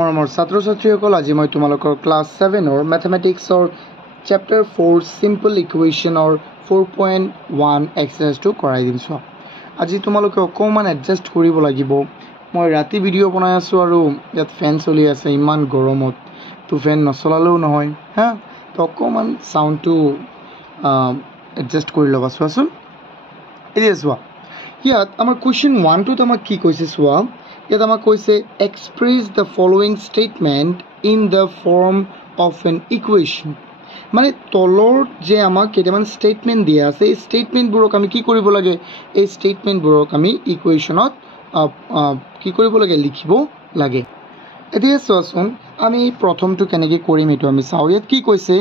মোৰ ছাত্ৰ ছাত্ৰীসকল আজি মই তোমালোকৰ ক্লাছ 7ৰ মেথমেটিক্সৰ চেপ্টাৰ 4 সিম্পল ইকুৱেশ্যনৰ 4.1 এক্সাৰসাইজটো কৰাই দিম। চোৱা আজি তোমালোকে অকণমান এডজাষ্ট কৰিব লাগিব। মই ৰাতি ভিডিঅ' বনাই আছোঁ আৰু ইয়াত ফেন চলি আছে, ইমান গৰমত তো ফেন নচলালেও নহয় হা, তো অকণমান চাউণ্ডটো এডজাষ্ট কৰি ল'বা। চোৱাচোন এতিয়া চোৱা, ইয়াত আমাৰ কুৱেশ্যন 1টোত আমাক কি কৈছে চোৱা, ইয়াত আমাক কৈছে express the following statement in the form of N equation. মানে তলৰ যে আমাক কেইটামান ষ্টেটমেণ্ট দিয়া আছে, এই ষ্টেটমেণ্টবোৰক আমি কি কৰিব লাগে, এই ষ্টেটমেণ্টবোৰক আমি ইকুৱেশ্যনত কি কৰিব লাগে, লিখিব লাগে। এতিয়া চোৱাচোন আমি প্ৰথমটো কেনেকৈ কৰিম এইটো আমি চাওঁ। ইয়াত কি কৈছে,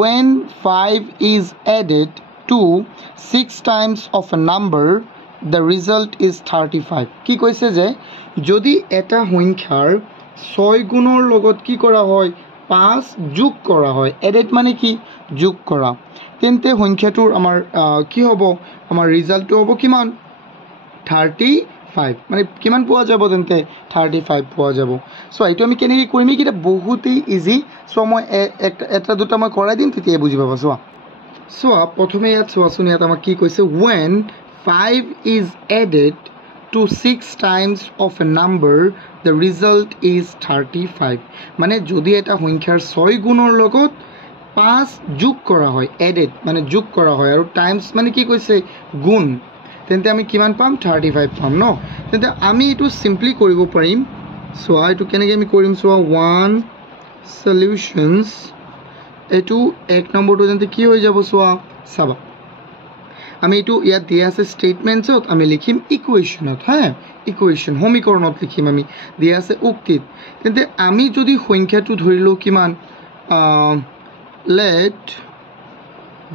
when 5 is added to 6 times of a number the result is 35। কি কৈছে যে যদি এটা সংখ্যাৰ 6 গুণৰ লগত কি কৰা হয়, 5 যোগ কৰা হয়, এডেড মানে কি যোগ কৰা, তেন্তে সংখ্যাটোৰ আমাৰ কি হ'ব, আমাৰ ৰিজাল্টটো হ'ব কিমান 35। মানে কিমান পোৱা যাব, তেন্তে 35 পোৱা যাব। চ' এইটো আমি কেনেকৈ কৰিম, এইকেইটা বহুতেই ইজি। চ' মই এটা দুটা মই কৰাই দিম, তেতিয়াই বুজি পাবা। চোৱা প্ৰথমে ইয়াত চোৱাচোন, ইয়াত আমাক কি কৈছে, when 5 is added to 6 times of a number the result is 35। মানে যদি এটা সংখ্যাৰ 6 গুণৰ লগত 5 যোগ কৰা হয়, এডেড মানে যোগ কৰা হয়, আৰু টাইমছ মানে কি কৈছে গুণ, তেন্তে আমি কিমান পাম, 35 পাম ন। তেন্তে আমি এইটো চিম্পলি কৰিব পাৰিম। চোৱা এইটো কেনেকৈ আমি কৰিম, চোৱা 1 সলিউশ্যনছ, এইটো 1 নম্বৰটো তেন্তে কি হৈ যাব, চোৱা চাবা, আমি এইটো ইয়াত দিয়া আছে ষ্টেটমেণ্টছত, আমি লিখিম ইকুৱেশ্যনত, হা ইকুৱেশ্যন সমীকৰণত লিখিম, আমি দিয়া আছে উক্তিত। তেন্তে আমি যদি সংখ্যাটো ধৰিলোঁ কিমান, লেট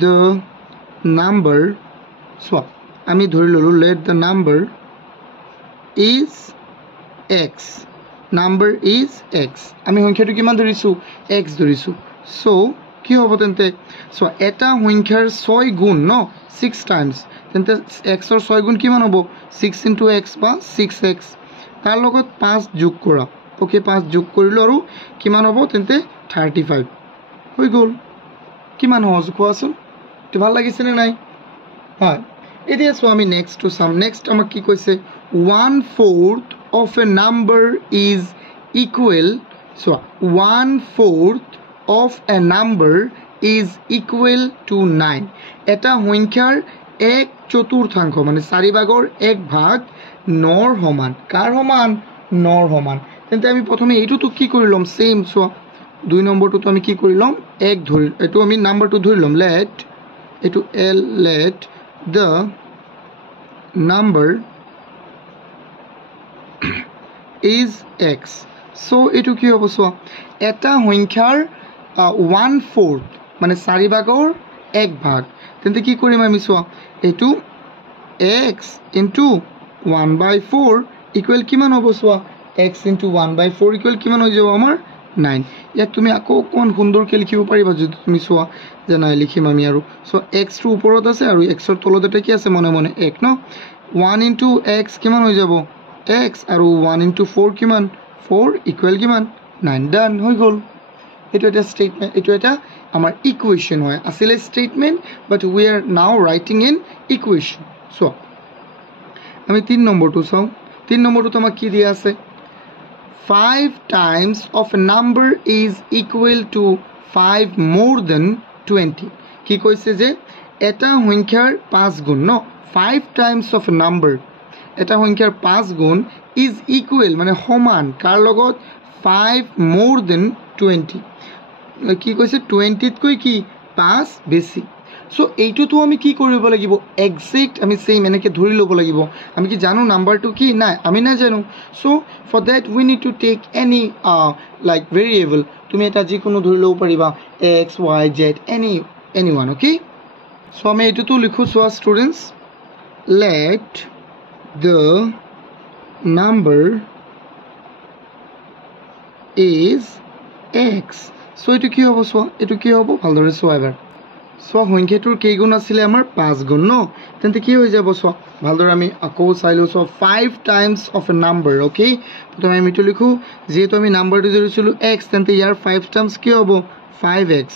দ্য নাম্বাৰ, চোৱা আমি ধৰি ল'লোঁ late the number is x, number is x, আমি সংখ্যাটো কিমান ধৰিছোঁ, এক্স ধৰিছোঁ। চ' কি হ'ব তেন্তে, চোৱা এটা সংখ্যাৰ 6 গুণ ন, 6 টাইমছ, তেন্তে এক্সৰ 6 গুণ কিমান হ'ব, 6 ইনটু এক্স বা 6x, তাৰ লগত 5 যোগ কৰা, অ'কে 5 যোগ কৰিলোঁ আৰু কিমান হ'ব তেন্তে 35 হৈ গ'ল। কিমান সহজ কোৱাচোন, এইটো ভাল লাগিছেনে নাই, হয়। এতিয়া চোৱা আমি নেক্সটটো চাম। নেক্সট আমাক কি কৈছে, 1/4 of a number is equal, চোৱা 1/4 of a number is equal to 9। এটা সংখ্যাৰ 1/4 মানে 4/1 ভাগ 9ৰ সমান, কাৰ সমান, 9ৰ সমান। তেন্তে আমি প্ৰথমে এইটোতো কি কৰি ল'ম, ছেইম। চোৱা 2 নম্বৰটোতো আমি কি কৰি ল'ম, 1 ধৰি, এইটো আমি নাম্বাৰটো ধৰি ল'ম, লেট এইটো let the number is X. So' এইটো কি হ'ব, চোৱা এটা সংখ্যাৰ 1/4 মানে 4/1 ভাগ, তেন্তে কি কৰিম আমি, চোৱা এইটো এক্স ইনটু 1/4 ইকুৱেল কিমান হ'ব, চোৱা এক্স ইনটু 1/4 ইকুৱেল কিমান হৈ যাব আমাৰ 9। ইয়াক তুমি আকৌ অকণমান সুন্দৰকৈ লিখিব পাৰিবা যদি তুমি চোৱা যে নাই লিখিম আমি আৰু। চ' এক্সটো ওপৰত আছে আৰু এক্সৰ তলত এটা কি আছে, মনে মনে 1 ন। 1 ইনটু এক্স কিমান হৈ যাব, এক্স, আৰু 1 ইনটু 4 কিমান, 4 ইকুৱেল কিমান 9, ডান হৈ গ'ল। এইটো এটা ষ্টেটমেণ্ট, এইটো এটা আমাৰ ইকুৱেশ্যন হয়, আছিলে ষ্টেটমেণ্ট, বাট উই আৰ নাও ৰাইটিং ইন ইকুৱেশ্যন। চোৱা আমি 3 নম্বৰটো চাওঁ। 3 নম্বৰটোত আমাক কি দিয়া আছে, 5 times of a number is equal to 5 more than 20। কি কৈছে যে এটা সংখ্যাৰ 5 গুণ ন, 5 times of a number, এটা সংখ্যাৰ 5 গুণ ইজ ইকুৱেল মানে সমান, কাৰ লগত, 5 more than 20। কি কৈছে 20তকৈ কি 5 বেছি। চ' এইটোতো আমি কি কৰিব লাগিব, একজেক্ট আমি ছেইম এনেকৈ ধৰি ল'ব লাগিব। আমি কি জানো নাম্বাৰটো কি, নাই আমি নাজানো। So' for that we need to take any like variable, তুমি এটা যিকোনো ধৰি ল'ব পাৰিবা, X Y Z any one, okay. So' আমি এইটোতো লিখোঁ, চোৱা students, let the number is X. So' এইটো কি হ'ব, চোৱা এইটো কি হ'ব, ভালদৰে চোৱা এবাৰ। চোৱা সংখ্যাটোৰ কেইগুণ আছিলে আমাৰ 5 গুণ ন তেন্তে কি হৈ যাব চোৱা ভালদৰে আমি আকৌ চাই লওঁ চোৱা 5 times of A number okay প্ৰথমে আমি এইটো লিখোঁ যিহেতু আমি নাম্বাৰটো ধৰিছিলোঁ x তেন্তে ইয়াৰ 5 টাইমছ কি হ'ব 5x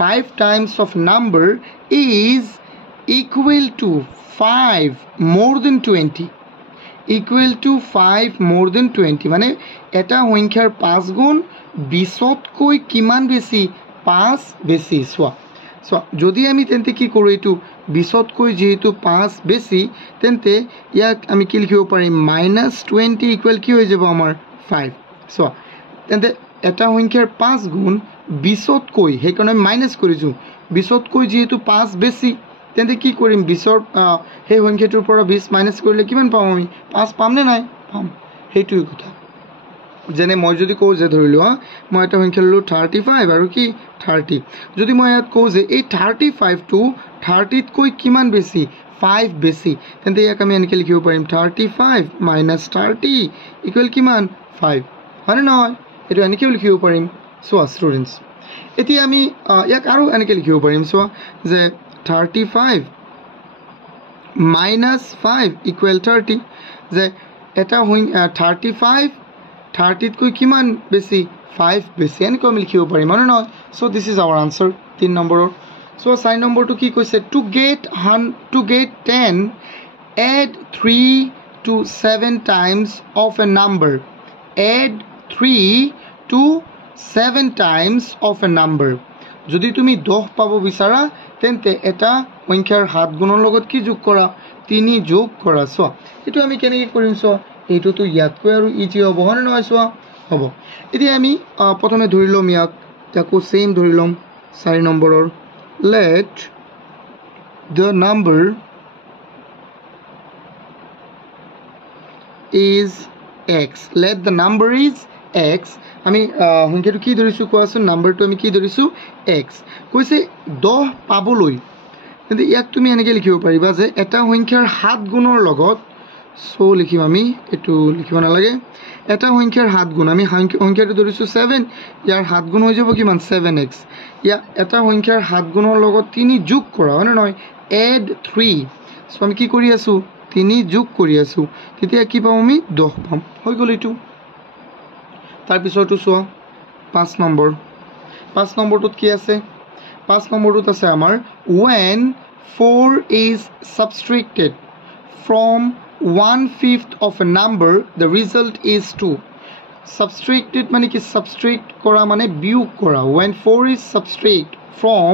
5 times of number is equal to 5 more than 20 equal to 5 more than 20 মানে এটা সংখ্যাৰ 5 গুণ 20তকৈ কিমান বেছি 5 বেছি চোৱা যদি আমি তেন্তে কি কৰোঁ এইটো 20তকৈ যেহেতু 5 বেছি তেন্তে ইয়াক আমি কি লিখিব পাৰিম -20 ইকুৱেল কি হৈ যাব আমাৰ 5 চোৱা তেন্তে এটা সংখ্যাৰ 5 গুণ 20তকৈ সেইকাৰণে আমি মাইনাছ কৰিছোঁ 20তকৈ যেহেতু 5 বেছি তেন্তে কি কৰিম 20ৰ সেই সংখ্যাটোৰ পৰা 20 মাইনাছ কৰিলে কিমান পাম আমি 5 পাম নে নাই পাম সেইটোই কথা যেনে মই যদি কওঁ যে ধৰিলোঁ মই এটা সংখ্যা ললোঁ 35 আৰু কি 30 যদি মই ইয়াত কওঁ যে এই 35টো 30তকৈ কিমান বেছি 5 বেছি তেন্তে ইয়াক আমি এনেকৈ লিখিব পাৰিম 35 - 30 ইকুৱেল কিমান 5 হয়নে নহয় এইটো এনেকৈও লিখিব পাৰিম চোৱা ষ্টুডেণ্টছ এতিয়া আমি ইয়াক আৰু এনেকৈ লিখিব পাৰিম চোৱা যে 35 - 5 ইকুৱেল 30 যে এটা 35 30তকৈ কিমান বেছি 5 বেছি এনেকৈ আমি লিখিব পাৰিম হয়নে নহয় so this is our answer 3 নম্বৰৰ সো 4 নম্বৰটো কি কৈছে to get 10 add 3 to 7 times of a number add 3 to 7 times of a number যদি তুমি 10 পাব বিচাৰা তেন্তে এটা সংখ্যাৰ 7 গুণৰ লগত কি যোগ কৰা 3 যোগ কৰা চোৱা এটো আমি কেনেকৈ কৰিম চোৱা এইটোতো ইয়াতকৈ আৰু ইজি হ'ব হয়নে নহয় চোৱা হ'ব এতিয়া আমি প্ৰথমে ধৰি লম ইয়াক তাকো সেম ধৰি লম 4 নম্বৰৰ let the number is x let the number is x আমি সংখ্যাটো কি ধৰিছো কোৱাচোন নাম্বাৰটো আমি কি ধৰিছো x কৈছে 10 পাবলৈ কিন্তু ইয়াক তুমি এনেকৈ লিখিব পাৰিবা যে এটা সংখ্যাৰ 7 গুণৰ লগত সো লিখিম আমি এটো লিখিব নালাগে এটা সংখ্যাৰ 7 গুণ আমি সংখ্যাটো ধৰিছো 7 ইয়াৰ 7 গুণ হৈ যাব কিমান 7x ইয়া এটা সংখ্যাৰ 7 গুণৰ লগত 3 যোগ কৰা হয় নহয় add 3 সো আমি কি কৰি আছো 3 যোগ কৰি আছো তেতিয়া কি পাম আমি 10 পাম হৈ গল এটো তাৰ পিছৰটো চোৱা 5 নম্বৰটোত কি আছে 5 নম্বৰটোত আছে আমাৰ when 4 is subtracted from 1/5 of a number the result is 2 subtracted মানে কি subtract কৰা মানে বিয়োগ কৰা when 4 is subtracted from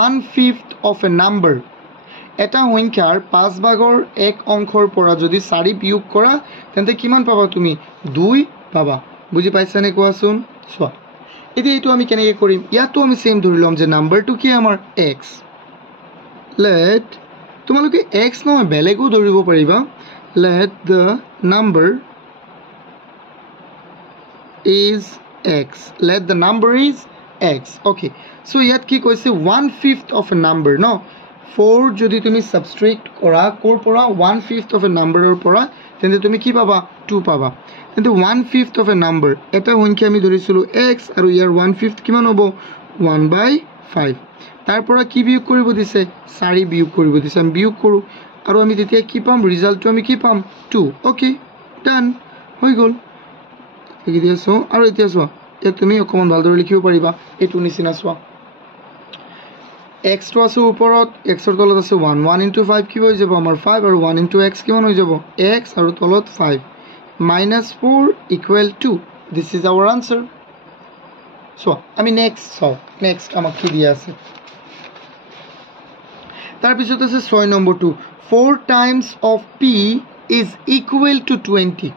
1/5 of a number এটা সংখ্যাৰ 5 ভাগৰ 1 অংশৰ পৰা যদি 4 বিয়োগ কৰা তেন্তে কিমান পাবা তুমি 2 পাবা বুজি পাইছা নে কোৱাচোন চোৱা এতিয়া এইটো আমি কেনেকৈ কৰিম ইয়াতো আমি সেম ধৰি লম যে নাম্বাৰটো কি আমাৰ x let তোমালোকে x নহয় বেলেগো ধৰিব পাৰিবা let the number is x let the number is x okay so ইয়াত কি কৈছে 1/5 of a number no 4 যদি তুমি subtract কৰা কোৰ পৰা 1/5 of a numberৰ পৰা তেন্তে তুমি কি পাবা 2 পাবা তেন্তে 1/5 of a number এটা সংখ্যা আমি ধৰিছিলো x আৰু ইয়াৰ 1/5 কিমান হ'ব 1/5 তাৰ পৰা কি বিয়োগ কৰিব দিছে 4 বিয়োগ কৰিব দিছে আমি বিয়োগ কৰো আৰু আমি তেতিয়া কি পাম ৰিজাল্টটো আমি কি পাম 2 ওকে ডান হৈ গল ঠিক আছে সো আৰু এতিয়া চোৱা এক তুমি অকমান ভালদৰে লিখিব পাৰিবা এটো নিচিনা চোৱা x টো আছে ওপৰত x ৰ তলত আছে 1 1 * 5 কি হৈ যাব আমাৰ 5 আৰু 1 * x কিমান হৈ যাব x আৰু তলত 5 -4 = 2 this is our answer so আমি next আমাক কি দিয়া আছে তাৰ পিছত আছে 6 নম্বৰটো 4 times of p is equal to 20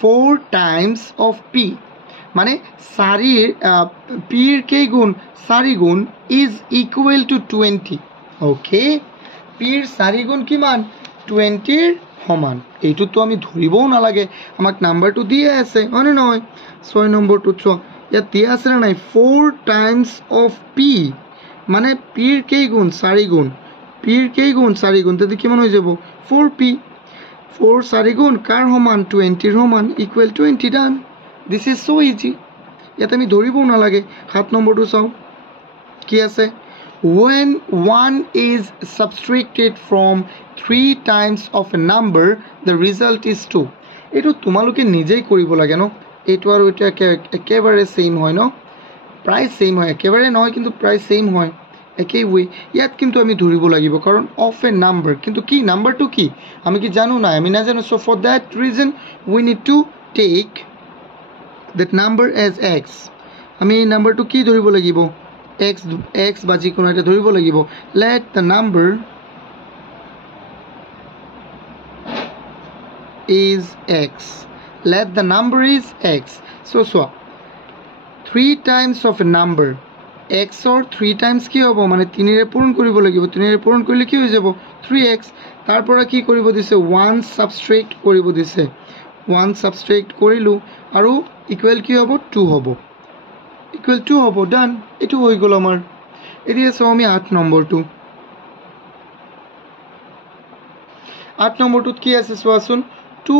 4 times of p মানে 4 p এর কেই গুণ 4 গুণ is equal to 20 okay p এর 4 গুণ কিমান 20 এর সমান এইটো তো আমি ধৰিবও নালাগে আমাক নাম্বাৰটো দিয়া আছে হয় নহয় 6 নম্বৰটো চোৱা ইয়াত দিয়া আছে না নাই 4 times of p মানে p এর কেই গুণ 4 গুণ p এর কেই গুণ 4 গুণ তেতি কিমান হৈ যাব 4p 4 4 গুণ কাৰ সমান 20 এৰ সমান equal 20 done this is so easy ইয়াত আমি ধৰিবও নালাগে 7 নম্বৰটো চাও কি আছে when 1 is subtracted from 3 times of a number the result is 2 এইটো তোমালোকে নিজেই কৰিব লাগে ন এইটো আৰু এটা একেবাৰে সেম হয় ন প্ৰায় সেম হয় একেবাৰে নহয় কিন্তু প্ৰায় সেম হয় একেই ওয়ে ইয়াত কিন্তু আমি ধৰিব লাগিব কাৰণ অফ এ নাম্বাৰ কিন্তু কি নাম্বাৰটো কি আমি কি জানো না আমি নাজানো so for that reason we need to take that number as x আমি নাম্বাৰটো কি ধৰিব লাগিব x বা যিকোনো এটা ধৰিব লাগিব let the number is x let the number is x so 3 times of a number x or 3 times কি হ'ব মানে 3 ৰে পূৰণ কৰিব লাগিব 3 ৰে পূৰণ কৰিলে কি হৈ যাব 3x তাৰ পৰা কি কৰিব দিছে 1 সাবট্ৰেক্ট কৰিব দিছে 1 সাবট্ৰেক্ট কৰিলো আৰু ইকুৱেল কি হ'ব 2 হ'ব equal to হ'ব ডান এটো হৈ গ'ল আমাৰ এতিয়া চাও আমি 8 নম্বৰটো 8 নম্বৰটোত কি আছে চোৱাচোন to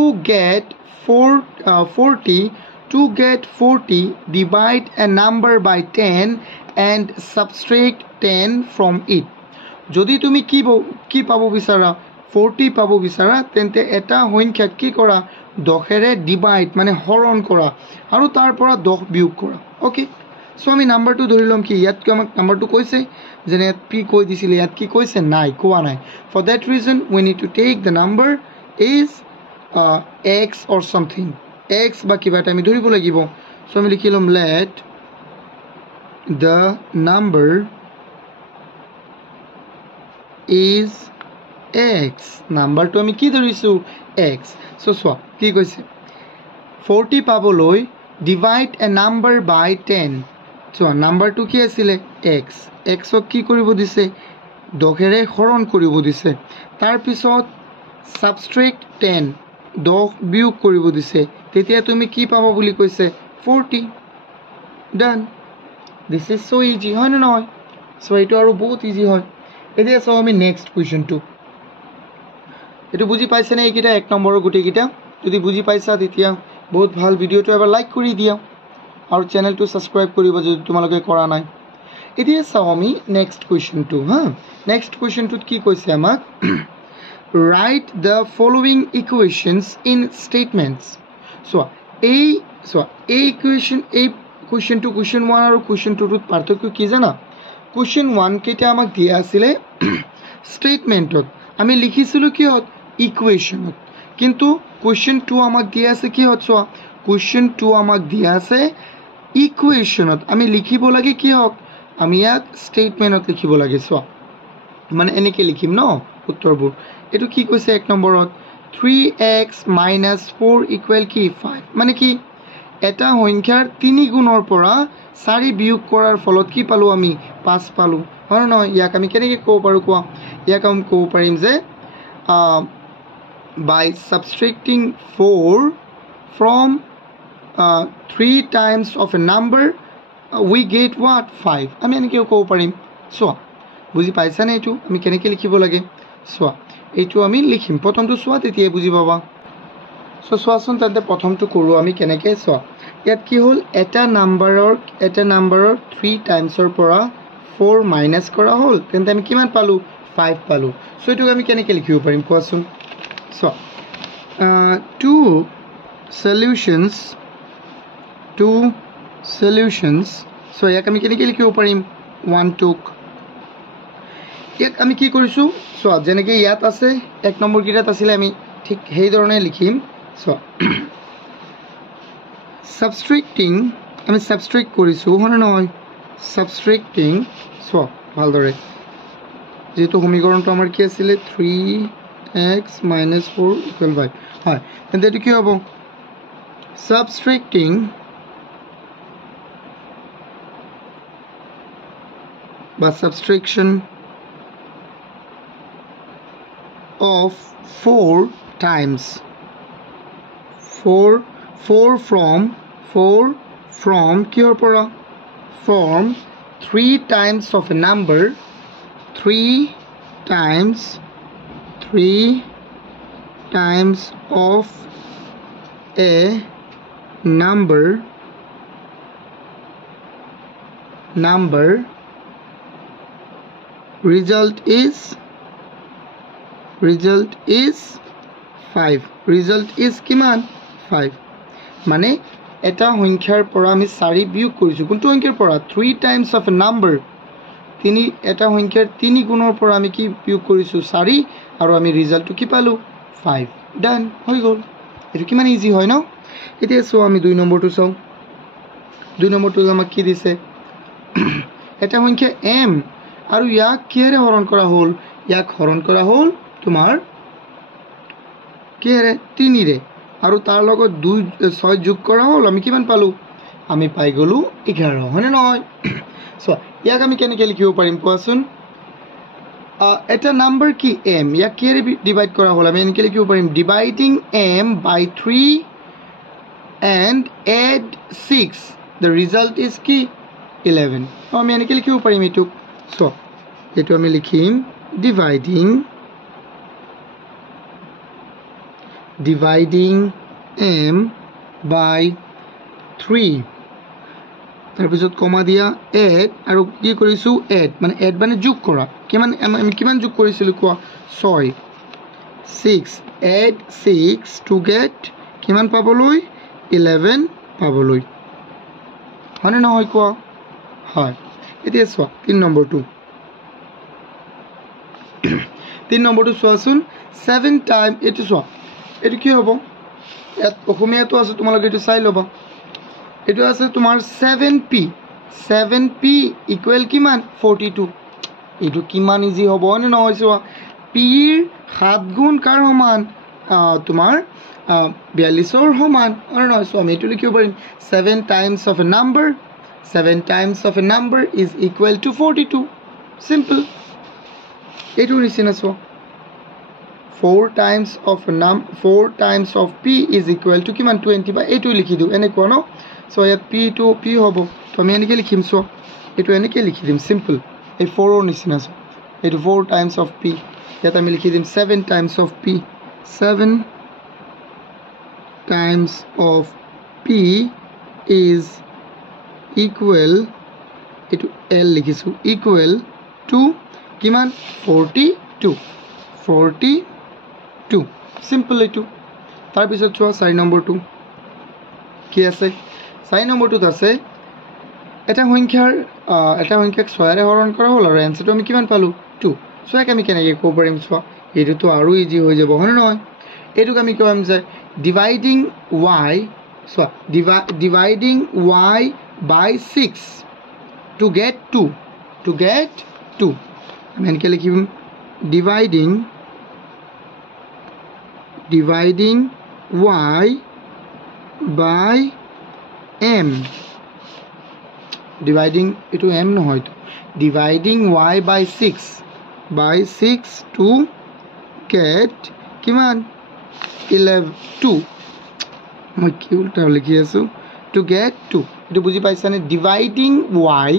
get 40 divide a number by 10 and subtract 10 from it যদি তুমি কি পাব বিচাৰা 40 পাব বিচাৰা তেন্তে এটা সংখ্যা কি কৰা 10 এৰে ডিভাইড মানে হৰণ কৰা আৰু তাৰ পৰা 10 বিয়োগ কৰা ওকে সো আমি নাম্বাৰটো ধৰি লম কি ইয়াত কি আমাক নাম্বাৰটো কৈছে যেনে পি কৈ দিছিল ইয়াত কি কৈছে নাই কোৱা নাই for that reason we need to take the number is x or something x বা কিবা এটা আমি ধৰিব লাগিব সো আমি লিখি লম let the number is x নাম্বাৰটো আমি কি ধৰিছো x সো চোৱা কি কৈছে 40 পাবলৈ divide a number by 10 so নাম্বাৰটো কি আছিল x x ক কি কৰিব দিছে 10 ৰে হৰণ কৰিব দিছে তাৰ পিছত subtract 10 10 বিয়োগ কৰিব দিছে তেতিয়া তুমি কি পাবা বুলি কৈছে 40 done this is so easy হয় না নহয় সো এটো আৰু বহুত ইজি হয় এতিয়া চাও আমি নেক্সট কোৱেশ্চনটো এটো বুজি পাইছে না এইকিটা এক নম্বৰৰ গুটেকিটা যদি বুজি পাইছা তেতিয়া বহুত ভাল ভিডিওটো এবাৰ লাইক কৰি দিয়া আৰু চ্যানেলটো সাবস্ক্ৰাইব কৰিব যদি তোমালোকে কৰা নাই এতিয়া চাও আমি নেক্সট কোৱেশ্চনটো নেক্সট কোৱেশ্চনটোত কি কৈছে আমাক write the following equations in statements so a equation a question to question 1 আৰু question 2 ত পাৰ্থক্য কি জানা question 1 কেটা আমাক দিয়া আছিল statementত আমি লিখিছিলো কি হত equationত কিন্তু question 2 আমাক দিয়া আছে কি হত so question 2 আমাক দিয়া আছে equationত আমি লিখিব লাগে কি হক আমি ইয়াত statementত লিখিব লাগে so মানে এনেকে লিখিম ন উত্তৰবোৰ এটো কি কৈছে এক নম্বৰত 3x - 4 = কি 5 মানে কি এটা সংখ্যাৰ 3 গুণৰ পৰা 4 বিয়োগ কৰাৰ ফলত কি পালো আমি 5 পালো হয় নহয় ইয়াক আমি কেনেকৈ ক'ব পাৰো কোৱা ইয়াক আমি ক'ব পাৰিম যে by subtracting 4 from 3 times of a number we get what 5 আমি এনেকৈ ক'ব পাৰিম so বুজি পাইছা না এটো আমি কেনেকৈ লিখিব লাগে so এইটো আমি লিখিম প্ৰথমটো সোৱা তেতিয়া বুজি পাবা সো সোৱাচোন তাতে প্ৰথমটো কৰো আমি কেনেকৈ সোৱা ইয়াত কি হল এটা নাম্বাৰৰ 3 টাইমছৰ পৰা 4 মাইনাস কৰা হল তেন্তে আমি কিমান পালো 5 পালো সো এটো আমি কেনেকৈ লিখিব পাৰিম কোৱাচোন সো two solutions সো ইয়াক আমি কেনেকৈ লিখিব পাৰিম 1 took ইয়াক আমি কি কৰিছো সো যেনেকৈ ইয়াত আছে এক নম্বৰ কিটাত আছিল আমি ঠিক হেই ধৰণে লিখিম সো subtracting আমি subtract কৰিছো হনে নহয় subtracting সো ভালদৰে যেটো সমীকৰণটো আমাৰ কি আছিল 3x - 4 = 5 হয় তেন্তে এটো কি হ'ব subtracting বা subtraction of 4 times 4 from কিহৰ পৰা from 3 times of a number 3 times of a number result is 5 result is কিমান 5 মানে এটা সংখ্যাৰ পৰা আমি 4 বিয়োগ কৰিছো কোনটো সংখ্যাৰ পৰা 3 times of a number তিনি এটা সংখ্যাৰ 3 গুণৰ পৰা আমি কি বিয়োগ কৰিছো 4 আৰু আমি ৰিজাল্টটো কি পালো 5 ডান হৈ গল এটো কিমান ইজি হয় ন এতিয়া সো আমি 2 নম্বৰটো চাও 2 নম্বৰটো আমাক কি দিছে এটা সংখ্যা m আৰু ইয়াক কিহেৰে হৰণ কৰা হ'ল ইয়াক হৰণ কৰা হ'ল তোমাৰ কিহেৰে 3 ৰে আৰু তাৰ লগত 6 যোগ কৰা হ'ল আমি কিমান পালো আমি পাই গলো 11 হয়নে নহয় সো ইয়াক আমি কেনেকৈ লিখিব পাৰিম কোৱাচোন এটা নাম্বাৰ কি m ইয়াক কিহেৰে ডিভাইড কৰা হ'ল আমি এনেকৈ লিখিব পাৰিম dividing m by 3 and add 6 the result is কি 11 আমি এনেকৈ লিখিব পাৰিম এটো সো এটো আমি লিখিম dividing m by 3 তাৰ পিছত কমা দিয়া add আৰু কি কৰিছো add মানে যোগ কৰা কিমান আমি কিমান যোগ কৰিছিল কোৱা 6 add 6 to get কিমান পাবলৈ 11 পাবলৈ হয়নে নহয় কোৱা হয় এতিয়া চোৱা 3 নম্বৰটো 3 নম্বৰটো চোৱাচোন 7 টাইম এটো চোৱা এটো কি হ'ব ইয়াত অসমীয়াটো আছে তোমালোকে এটো চাই লবা এটো আছে তোমাৰ 7p ইকুৱেল কিমান 42 এটো কিমান ইজি হ'ব নে নহয় চোৱা p ৰ 7 গুণ কাৰ সমান তোমাৰ 42 ৰ সমান আৰু নহয় সো আমি এটো লিখিব পাৰিম 7 times of a number is equal to 42 simple এটো নিচিনা চোৱা 4 times of p is equal to কিমান 20 বা এটো লিখি দিও এনেকুৱা ন সো ইয়াত p to p হ'ব তো আমি এনেকৈ লিখিম সো এটো এনেকৈ লিখি দিম সিম্পল এই 4 ৰ নিচিনা সো এটো 4 times of p ইয়াত আমি লিখি দিম 7 times of p 7 times of p is equal এটো l লিখিছো equal to কিমান 42 সিম্পল এটো তাৰ পিছত চোৱা 4 নম্বৰটো কি আছে 4 নম্বৰটোত আছে এটা সংখ্যাক 6 ৰে হৰণ কৰা হ'ল আৰু এনসাৰটো আমি কিমান পালো 2 সো এক আমি কেনেকৈ ক'ব পাৰিম চোৱা এটো তো আৰু ইজি হৈ যাব হয় নহয় এটোক আমি কম যে dividing y by 6 to get 2 আমি এনেকৈ লিখিম dividing y by m dividing itu m নহয় তো dividing y by 6 to get কিমান 2 মই কি উল্টা লিখি আছো to get 2 এটো বুজি পাইছানে dividing y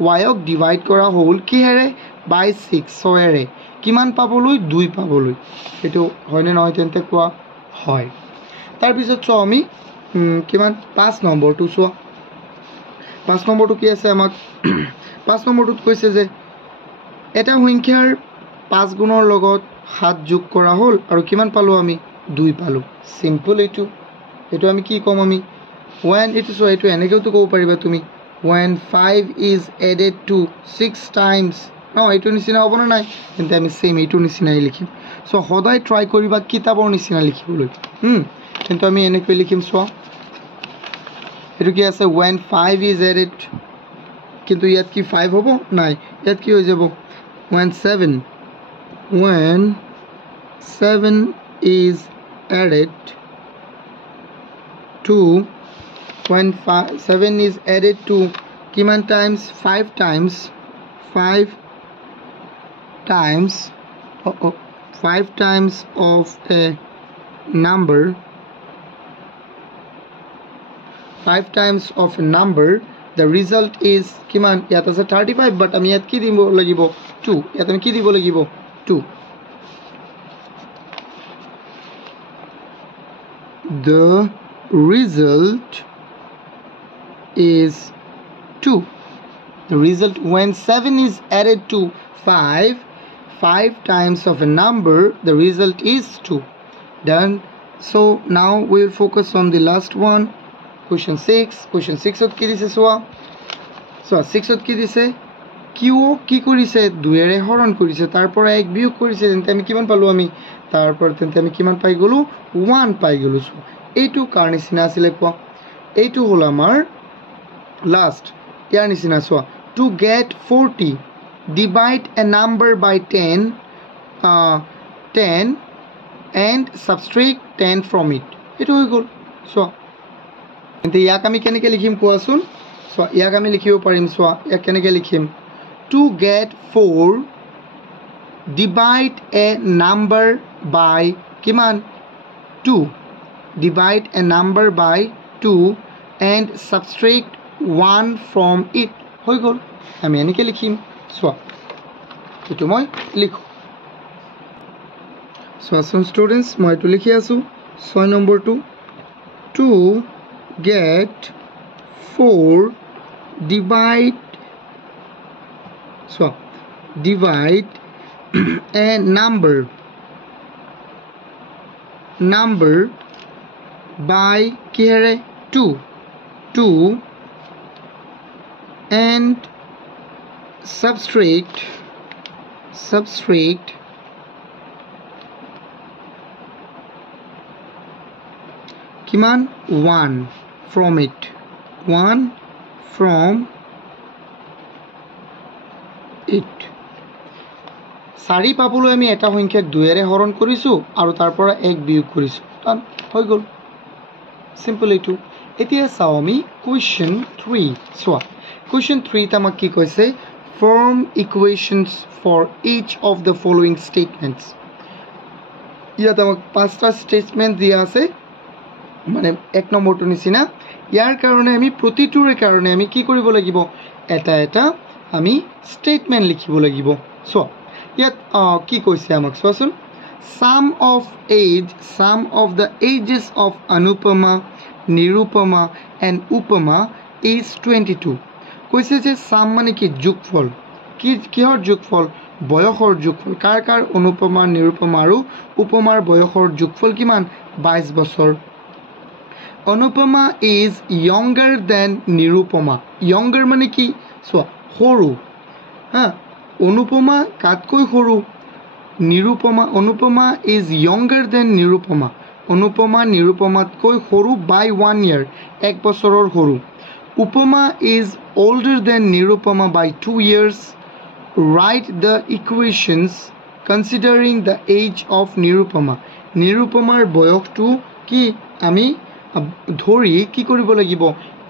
ক ডিভাইড কৰা হ'ল কিহেৰে by 6 এৰে কিমান পাবলৈ 2 পাবলৈ এটো হয়নে নহয় তেন্তে কোৱা হয় তাৰ পিছত চোৱা আমি কিমান 5 নম্বৰটো চোৱা 5 নম্বৰটো কি আছে আমাক 5 নম্বৰটোত কৈছে যে এটা সংখ্যাৰ 5 গুণৰ লগত 7 যোগ কৰা হ'ল আৰু কিমান পালো আমি 2 পালো সিম্পল এটো আমি কি কম আমি when এটো চোৱা এটো এনেকেও তো ক'ব পাৰিবা তুমি when 5 is added to 6 times no এটো নিচিনা হ'ব না নাই কিন্তু আমি সেম এটো নিচিনাই লিখিম সো সদায় ট্রাই কৰিবা কিতাবৰ নিচিনা লিখিবলৈ কিন্তু আমি এনেকৈ লিখিম চোৱা এটো কি আছে when 5 is added কিন্তু ইয়াত কি 5 হ'ব নাই ইয়াত কি হৈ যাব when 7 is added to when 7 is added to kiman times 5 times 5 times of a number 5 times of a number the result is kiman yat ase 35 but ami yat ki dibo lagibo 2 yat ami ki dibo lagibo 2 the result is 2 the result when 7 is added to 5 times of a number, the result is 2. Done. So now we will focus on the last one, question 6. Question 6 ot ki dise soa 6 ot ki dise Q কি কৰিছে 2 এৰে হৰণ কৰিছে তাৰ পৰা 1 বিয়োগ কৰিছে তেন্তে আমি কিমান পালো আমি তাৰ পৰা তেন্তে আমি কিমান পাই গলো 1 পাই গলো এইটো কাৰ নিচিনা আছিল কোৱা এইটো হল আমাৰ লাষ্ট ইয়াৰ নিচিনা চোৱা to get 40 divide a number by 10 and subtract 10 from it এইটো হৈ গল চোৱা তেন্তে ইয়াক আমি কেনেকৈ লিখিম কোৱাচোন চোৱা ইয়াক আমি লিখিব পাৰিম চোৱা ইয়াক কেনেকৈ লিখিম to get 4 divide a number by kiman 2 divide a number by 2 and subtract 1 from it hoi gol ami enike likhim so etu moi likho so some students moi etu likhi asu 6 number 2 to get 4 divide so divide a number by kere 2 and subtract kiman 1 from it 1 from it 4 পাবলৈ আমি এটা সংখ্যাক 2 এৰে হৰণ কৰিছো আৰু তাৰ পৰা 1 বিয়োগ কৰিছো তান হৈ গল সিম্পল এটো এতিয়া চাও আমি কোৱেশ্চন 3 সোৱা কোৱেশ্চন 3 তামাক কি কৈছে form equations for each of the following statements ইয়াত আমাক পাঁচটা স্টেটমেন্ট দিয়া আছে মানে এক নম্বৰটো নিচিনা ইয়াৰ কাৰণে আমি প্ৰতিটোৰে কাৰণে আমি কি কৰিব লাগিব এটা এটা আমি স্টেটমেন্ট লিখিব লাগিব সো ইয়াত কি কৈছে আমাক সোৱাচোন sum of the ages of Anupama, Nirupama and Upama is 22 কৈছে যে sum মানে কি যোগফল কিহৰ যোগফল বয়সৰ যোগফল কাৰ অনুপমা নিৰুপমা আৰু উপমাৰ বয়সৰ যোগফল কিমান 22 বছৰ Anupama is younger than Nirupama younger মানে কি সো সৰু অনুপমা কাতকৈ সৰু Nirupama Anupama is younger than Nirupama Anupama নিৰুপমাতকৈ সৰু by 1 year এক বছৰৰ সৰু Upama is older than Nirupama by 2 years write the equations considering the age of Nirupama Nirupamar বয়সটো কি আমি ধৰি কি কৰিব লাগিব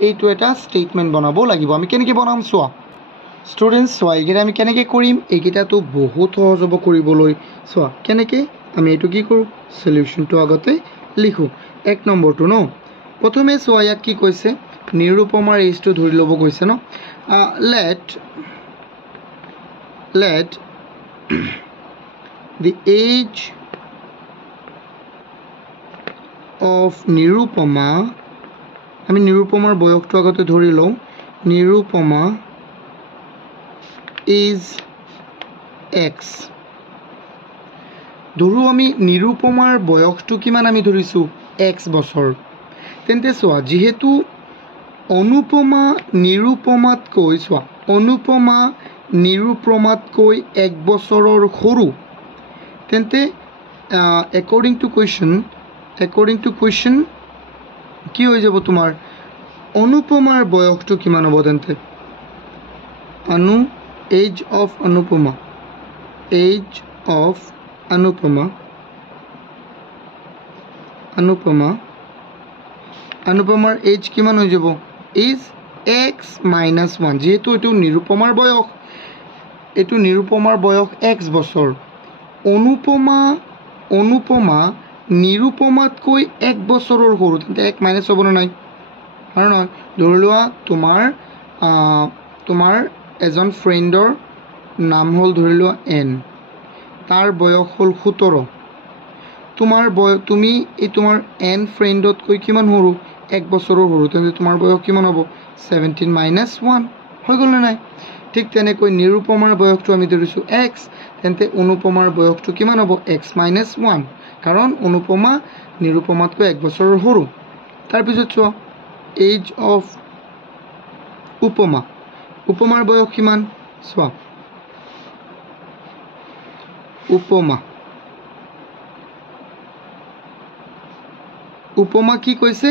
এইটো এটা স্টেটমেন্ট বনাব লাগিব আমি কেনেকৈ বনাম সোৱা স্টুডেন্টস সোৱা এইকেইটা আমি কেনেকৈ কৰিম এইকেইটাটো বহুত সহজ হ'ব কৰিবলৈ সোৱা কেনেকৈ আমি এইটো কি কৰোঁ সলিউশনটো আগতে লিখো এক নম্বৰটো ন প্ৰথমে সোৱা ইয়াত কি কৈছে নিৰুপমাৰ এজটো ধৰি ল'ব কৈছে ন let the age of Nirupama আমি নিৰুপমাৰ বয়সটো আগতে ধৰি লওঁ Nirupama is x ধৰু আমি নিৰুপমাৰ বয়সটো কিমান আমি ধৰিছো x বছৰ তেন্তে সোৱা যেহেতু অনুপমা নিৰুপমাতকৈ সোৱা অনুপমা নিৰুপমাতকৈ 1 বছৰৰ সৰু তেন্তে according to question কি হৈ যাব তোমাৰ অনুপমাৰ বয়সটো কিমান হ'ব তেন্তে age of Anupamar age কিমান হৈ যাব is x minus 1 যেহেতু এটো নিৰুপমাৰ বয়স x বছৰ অনুপমা নিৰুপমাতকৈ 1 বছৰৰ সৰু তেন্তে 1 মাইনাস হ'ব নাই কাৰণ ধৰি লোৱা তোমাৰ এজন ফ্ৰেণ্ডৰ নাম হল ধৰি লোৱা n তাৰ বয়স হল 17 তুমি এই তোমাৰ n ফ্ৰেণ্ডতকৈ কিমান সৰু 1 বছৰৰ সৰু তেন্তে তোমাৰ বয়স কিমান হ'ব 17 - 1 হৈ গ'ল নাই ঠিক তেনেকৈ নিৰুপমাৰ বয়সটো আমি ধৰিছোঁ এক্স, তেন্তে অনুপমাৰ বয়সটো কিমান হ'ব এক্স মাইনাছ 1, কাৰণ অনুপমা নিৰুপমাতকৈ 1 বছৰৰ সৰু। তাৰপিছত চোৱা এজ অফ উপমা, উপমাৰ বয়স কিমান চোৱা, উপমা কি কৈছে,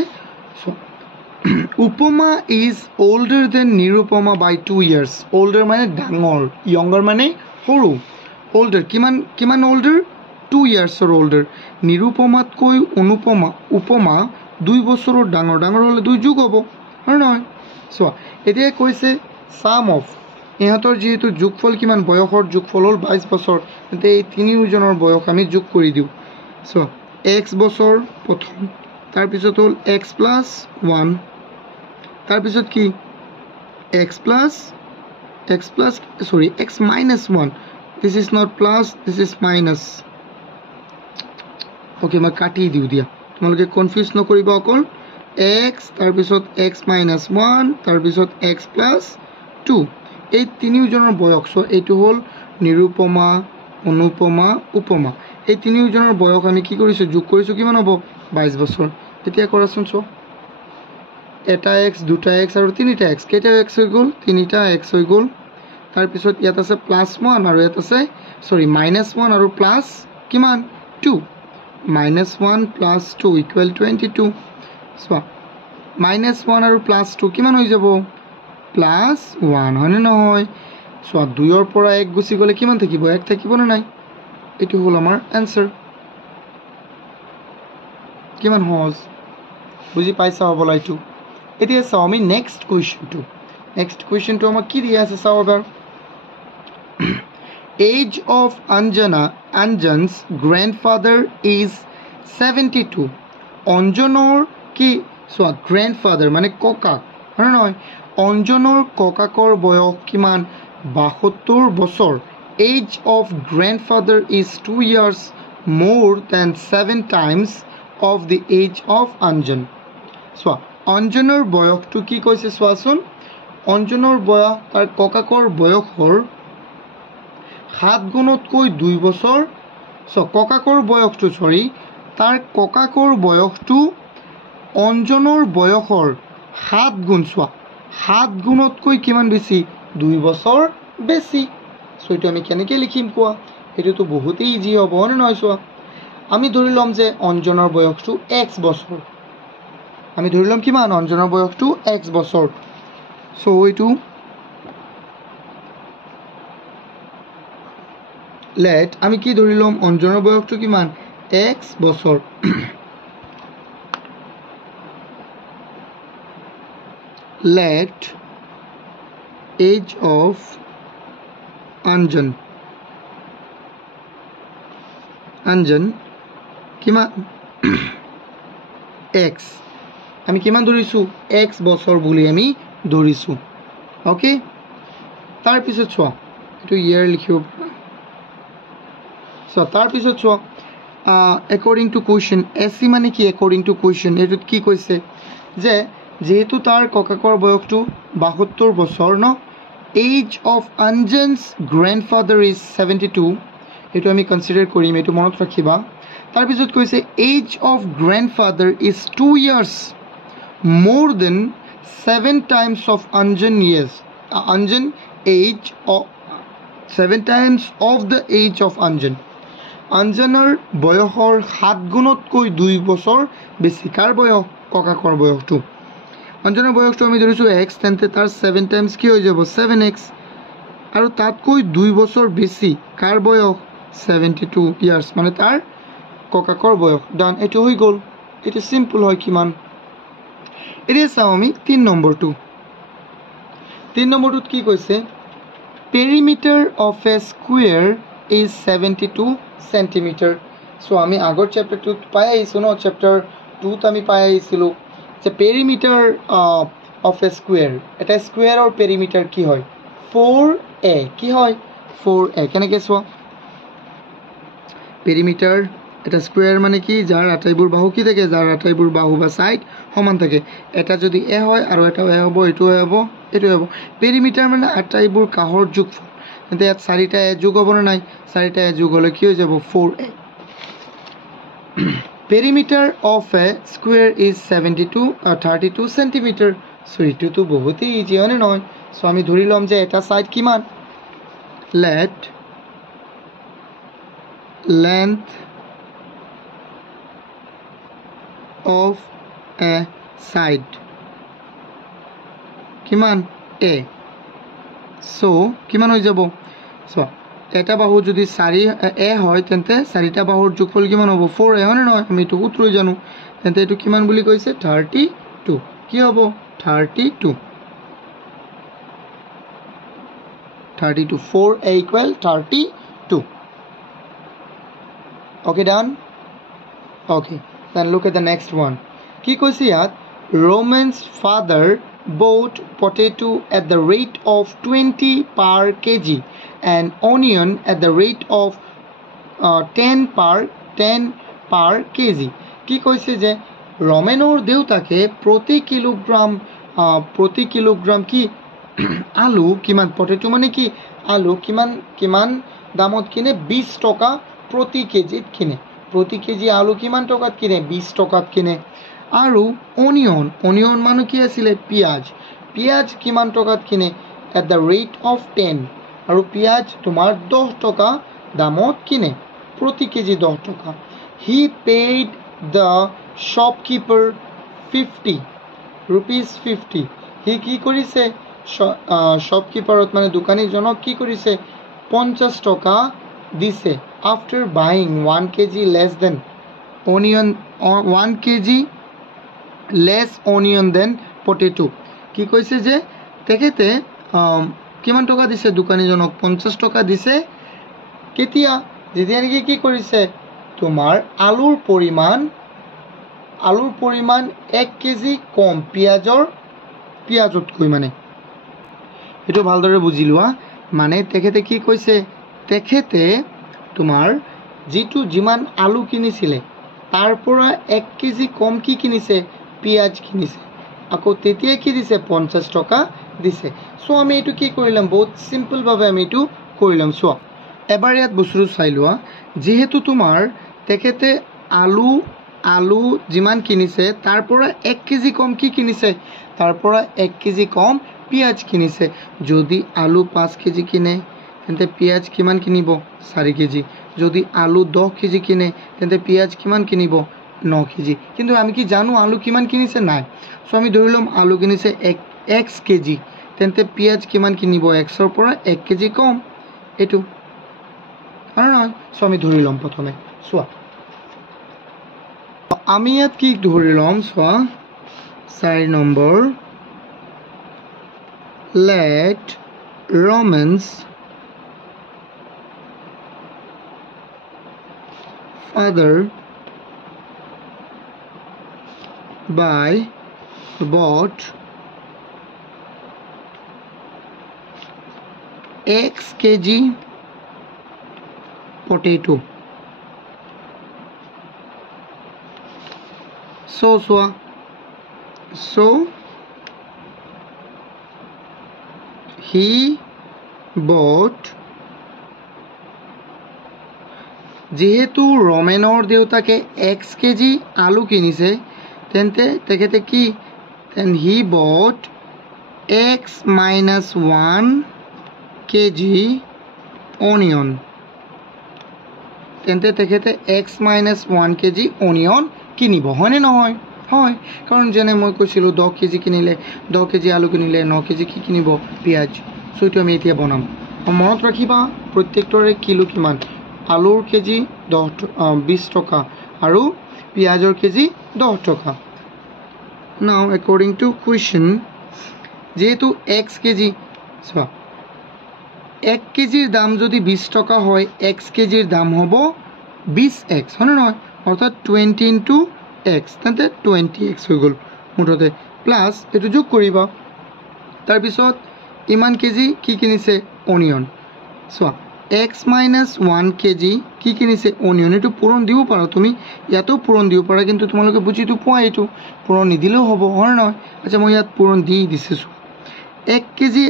উপমা is older than Nirupama by 2 years। older মানে ডাঙৰ, younger মানে সৰু। older কিমান older 2 yearsৰ older। নিৰুপমাতকৈ উপমা 2 বছৰৰ ডাঙৰ, ডাঙৰ হ'লে 2 যোগ হ'ব, হয় নহয়? চোৱা এতিয়া কৈছে সাম অফ, ইহঁতৰ যিহেতু যোগফল কিমান, বয়সৰ যোগফল হ'ল 22 বছৰ, তেন্তে এই তিনিওজনৰ বয়স আমি যোগ কৰি দিওঁ। চোৱা এক্স বছৰ প্ৰথম, তাৰপিছত হ'ল এক্স প্লাছ 1, তাৰপিছত কি x minus 1, this is not plus, this is minus. Okay মই কাটি দিওঁ দিয়া, তোমালোকে কনফিউজ নকৰিবা অকল। এক্স তাৰপিছত এক্স মাইনাছ 1, তাৰপিছত এক্স প্লাছ 2, এই তিনিওজনৰ বয়স। চ' এইটো হ'ল নিৰুপমা, অনুপমা, উপমা, এই তিনিওজনৰ বয়স আমি কি কৰিছোঁ যোগ কৰিছোঁ, কিমান হ'ব 22 বছৰ। এতিয়া কৰাচোন চোৱা, এটা এক্স, দুটা এক্স আৰু তিনিটা এক্স, কেইটা এক্স হৈ গ'ল, তিনিটা এক্স হৈ গ'ল। তাৰপিছত ইয়াত আছে প্লাছ 1 আৰু ইয়াত আছে মাইনাছ 1 আৰু প্লাছ কিমান 2, মাইনাছ 1 প্লাছ 2 ইকুৱেল 22। চোৱা মাইনাছ 1 আৰু প্লাছ 2 কিমান হৈ যাব প্লাছ 1, হয়নে নহয়? চোৱা 2ৰ পৰা 1 গুচি গ'লে কিমান থাকিব, 1 থাকিবনে নাই? এইটো হ'ল আমাৰ এনচাৰ। কিমান সহজ, বুজি পাইছা হ'বলা এইটো। এতিয়া চাওঁ আমি নেক্সট কুৱেশ্যনটো আমাক কি দিয়া আছে চাওঁ এবাৰ। Age of Anjan's grandfather is 72। অঞ্জনৰ কি চোৱা, গ্ৰেণ্ডফাদাৰ মানে ককাক, হয় নহয়? অঞ্জনৰ ককাকৰ বয়স কিমান 72 বছৰ। Age of grandfather is 2 years more than 7 times of the age of Anjan. চোৱা অঞ্জনৰ বয়সটো কি কৈছে চোৱাচোন, অঞ্জনৰ বয়স তাৰ ককাকৰ বয়সৰ 7 গুণতকৈ 2 বছৰ। ককাকৰ বয়সটো তাৰ ককাকৰ বয়সটো অঞ্জনৰ বয়সৰ 7 গুণ। চোৱা 7 গুণতকৈ কিমান বেছি, 2 বছৰ বেছি। চ' এইটো আমি কেনেকৈ লিখিম কোৱা, এইটোতো বহুতেই ইজি হ'ব, হয়নে নহয়? চোৱা আমি ধৰি ল'ম যে অঞ্জনৰ বয়সটো x বছৰ, আমি ধৰি ল'ম কিমান, অঞ্জনৰ বয়সটো x বছৰ। চ' এইটো আমি কি ধৰি ল'ম, অঞ্জনৰ বয়সটো কিমান x বছৰ। let age of অঞ্জন কিমান x, আমি কিমান ধৰিছোঁ x বছৰ বুলি আমি ধৰিছোঁ। অ'কে, তাৰপিছত চোৱা এইটো ইয়াৰ লিখিব পাৰা। চোৱা তাৰপিছত চোৱা একৰ্ডিং টু কুৱেশ্যন, এচি মানে কি একৰ্ডিং টু কুৱেশ্যন, এইটোত কি কৈছে যে যেহেতু তাৰ ককাকৰ বয়সটো 72 বছৰ ন, as of Anjan's grandfather is 72, এইটো আমি কনচিডাৰ কৰিম, এইটো মনত ৰাখিবা। তাৰপিছত কৈছে age of grandfather is 2 years more than 7 times of Anjan age of 7 times of the age of Anjan. অঞ্জনৰ বয়সৰ 7 গুণতকৈ 2 বছৰ বেছি। কাৰ বয়স, ককাকৰ বয়সটো। অঞ্জনৰ বয়সটো আমি ধৰিছোঁ x, তেন্তে তাৰ 7 times কি হৈ যাব 7x, আৰু তাতকৈ 2 বছৰ বেছি। কাৰ বয়স 72 years, মানে তাৰ ককাকৰ বয়স। ডান, এইটো হৈ গ'ল, এইটো চিম্পল হয় কিমান। এতিয়া চাওঁ আমি 3 নম্বৰটোত কি কৈছে, perimeter of A square is 72 centimeter। চ' আমি আগৰ চেপ্টাৰটোত পাই আহিছোঁ ন, চেপ্টাৰ 2ত আমি পাই আহিছিলোঁ যে পেৰিমিটাৰ অফ এ স্কুৱেৰ, এটা স্কুৱেৰৰ পেৰিমিটাৰ কি হয় 4a, কি হয় 4a। কেনেকৈ চোৱা, পেৰিমিটাৰ এটা স্কোয়াৰ মানে কি যাৰ আটাইবোৰ বাহু কি থাকে যাৰ আটাইবোৰ বাহু বা সাইড সমান থাকে এটা যদি এ হয় আৰু এটা এ হ'ব এটো হ'ব এটো হ'ব পেৰিমিটাৰ মানে আটাইবোৰ কাহৰ যোগফল তেন্তে ইয়াত চাৰিটা এ যোগ হ'ব নাই চাৰিটা এ যোগ হ'লে কি হৈ যাব 4a perimeter of a square is 32 centimeter so এটো বহুত ইজি হয় না সো আমি ধৰি লম যে এটা সাইড কিমান let length of a side কিমান a so কিমান হৈ যাব so এটা বাহু যদি 4a হয় তেন্তে চাৰিটা বাহুৰ যোগফল কিমান হ'ব 4a হয় না আমি তো সূত্ৰই জানো তেন্তে এটো কিমান বুলি কৈছে 32 কি হ'ব 32 4a equal 32 okay done okay then look at the next one কি কৈছে ইয়াত Roman's father bought potato at the rate of 20 per kg and onion at the rate of 10 per kg কি কৈছে যে ৰমেনৰ দেউতাকে প্রতি কিলোগ্রাম কি আলু কিমান পটেটো মানে কি আলু কিমান দামত কিনে 20 টাকা প্রতি কেজিত কিনে প্রতি কেজি আলু কিমান টাকাত কিনে 20 টাকাত কিনে আৰু অনিয়ন মানে কি আছিল পিয়াজ কিমান টাকাত কিনে at the rate of 10 আৰু পিয়াজ তোমাৰ 10 টাকা দামত কিনে প্রতি কেজি 10 টাকা he paid the shopkeeper 50 rupees 50 he কি কৰিছে শপকিপাৰত মানে দোকানীজনক কি কৰিছে 50 টাকা দিছে after buying 1 kg less than onion or 1 kg less onion than potato কি কৈছে যে তেখেতে কিমান টাকা দিছে দোকানীজনক 50 টাকা দিছে কেতিয়া যেতিয়া নেকি কি কৰিছে তোমাৰ আলুৰ পৰিমাণ 1 কেজি কম পিয়াজতকৈ মানে এটো ভালদৰে বুজি লোৱা মানে তেখেতে কি কৈছে তেখেতে তোমাৰ যেটো যিমান আলু কিনিছিলে তাৰ পৰা 1 কেজি কম কি কিনিছে পিয়াজ কিনিছে আকৌ তেতিয়া কি দিছে 50 টাকা দিছে সো আমি এটো কি কৰিলাম বহুত সিম্পল ভাবে আমি এটো কৰিলাম সো এবাৰ ইয়াত বস্তুটো চাই লোৱা যেহেতু তোমাৰ তেখেতে আলু যিমান কিনিছে তাৰ পৰা 1 কেজি কম কি কিনিছে তাৰ পৰা 1 কেজি কম পিয়াজ কিনিছে যদি আলু 5 কেজি কিনে তেন্তে পিয়াজ কিমান কিনিব 4 কেজি যদি আলু 10 কেজি কিনে তেন্তে পিয়াজ কিমান কিনিব 9 কেজি কিন্তু আমি কি জানো আলু কিমান কিনিছে নাই সো আমি ধৰিলম আলু কিনিছে 1 কেজি তেন্তে পিয়াজ কিমান কিনিব 100 ৰ পৰা 1 কেজি কম এটো আৰু না সো আমি ধৰিলম প্ৰথমে সোৱা আমি ইয়াত কি ধৰিলম সোৱা 4 number let Roman's father bought X kg potato so he bought যেহেতু ৰমেনৰ দেউতাকে x কেজি আলু কিনিছে তেন্তে তেখেতে কি then he bought x minus 1 kg onion তেন্তে তেখেতে x minus 1 kg onion কিনিব হয়নে নহয় হয় কাৰণ যেনে মই কৈছিলো 10 কেজি কিনিলে 10 কেজি আলু কিনিলে 9 কেজি কি কিনিব পিয়াজ সো এটো আমি এতিয়া বনাম মনত ৰাখিবা প্ৰত্যেকটোৰে কিলো কিমান আলুৰ কেজি 20 টাকা আৰু পিয়াজৰ কেজি 10 টাকা now according to question যেহেতু x কেজি সো 1 কেজিৰ দাম যদি 20 টাকা হয় x কেজিৰ দাম হ'ব 20x হয় নহয় অৰ্থাৎ 20 into x তেন্তে 20x হৈ গল মুঠতে প্লাস এটো যোগ কৰিবা তাৰ পিছত ইমান কেজি কি কিনিছে onion so x minus 1 KG কি কিনিছে অনিয়ন এইটো পূৰণ দিব পাৰা তুমি ইয়াতো পূৰণ দিব পাৰা কিন্তু তোমালোকে বুজিটো পোৱা এইটো পূৰণ নিদিলেও হ'ব হয় নহয় আচ্ছা মই ইয়াত পূৰণ দি দিছোঁ 1 কেজি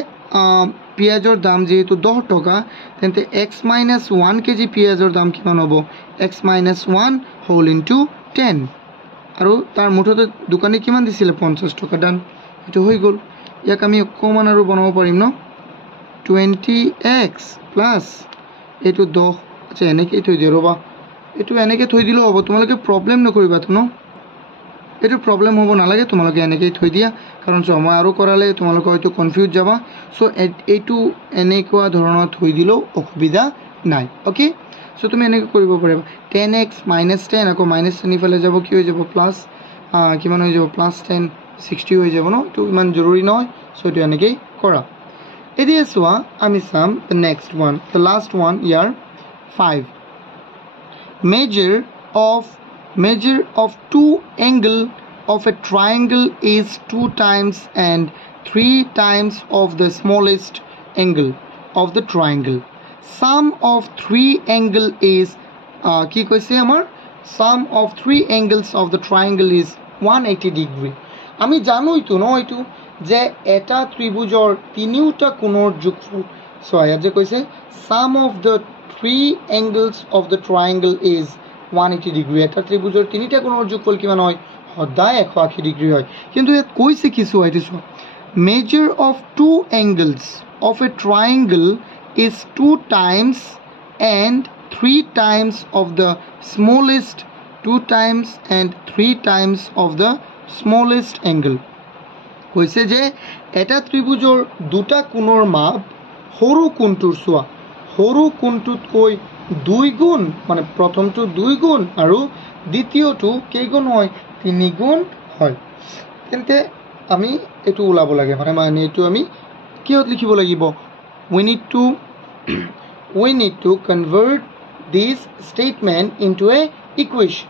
পিঁয়াজৰ দাম যেহেতু 10 টকা তেন্তে এক্স মাইনাছ 1 কেজি পিঁয়াজৰ দাম কিমান হ'ব এক্স মাইনাছ 1 হোল ইনটু 10 আৰু তাৰ মুঠতে দোকানী কিমান দিছিলে 50 টকা দাম এইটো হৈ গ'ল ইয়াক আমি অকণমান আৰু বনাব পাৰিম ন 20x প্লাছ এইটো 10 আচ্ছা এনেকৈ থৈ দিওঁ ৰ'বা এইটো এনেকৈ থৈ দিলেও হ'ব তোমালোকে প্ৰব্লেম নকৰিবাতো ন এইটো প্ৰব্লেম হ'ব নালাগে তোমালোকে এনেকৈ থৈ দিয়া কাৰণ চোৱা মই আৰু কৰালে তোমালোকে হয়তো কনফিউজ যাবা চ' এইটো এনেকুৱা ধৰণৰ থৈ দিলেও অসুবিধা নাই অ'কে চ' তুমি এনেকৈ কৰিব পাৰিবা 10x মাইনাছ 10 আকৌ মাইনাছ 10 ইফালে যাব কি হৈ যাব প্লাছ কিমান হৈ যাব প্লাছ 10 60 হৈ যাব ন এইটো ইমান জৰুৰী নহয় চ' এইটো এনেকৈ কৰা এতিয়া চোৱা আমি চাম the next one the last one year 5 measure of two angle of a triangle is 2 times and 3 times of the smallest angle of the triangle sum of 3 angle is কি কৈছে আমাৰ sum of 3 angles of the triangle is 180 degree আমি জানো এইটো ন এইটো যে এটা ত্ৰিভুজৰ তিনিটা কোণৰ যোগফল সো ইয়াত যে কৈছে sum of the 3 angles of the triangle is 180 degree এটা ত্ৰিভুজৰ তিনিটা কোণৰ যোগফল কিমান হয় সদায় 180 ডিগ্ৰী হয় কিন্তু ইয়াত কৈছে কি চোৱা এইটো চোৱা measure of two angles of a triangle is 2 times and 3 times of the smallest 2 times and 3 times of the smallest angle কৈছে যে এটা ত্ৰিভুজৰ দুটা কোণৰ মাপ সৰু কোণটোৰ চোৱা সৰু কোণটোতকৈ 2 গুণ মানে প্ৰথমটো 2 গুণ আৰু দ্বিতীয়টো কেই গুণ হয় 3 গুণ হয় তেন্তে আমি এটো ওলাব লাগে মানে এটো আমি কিহত লিখিব লাগিব we need to convert this statement into a equation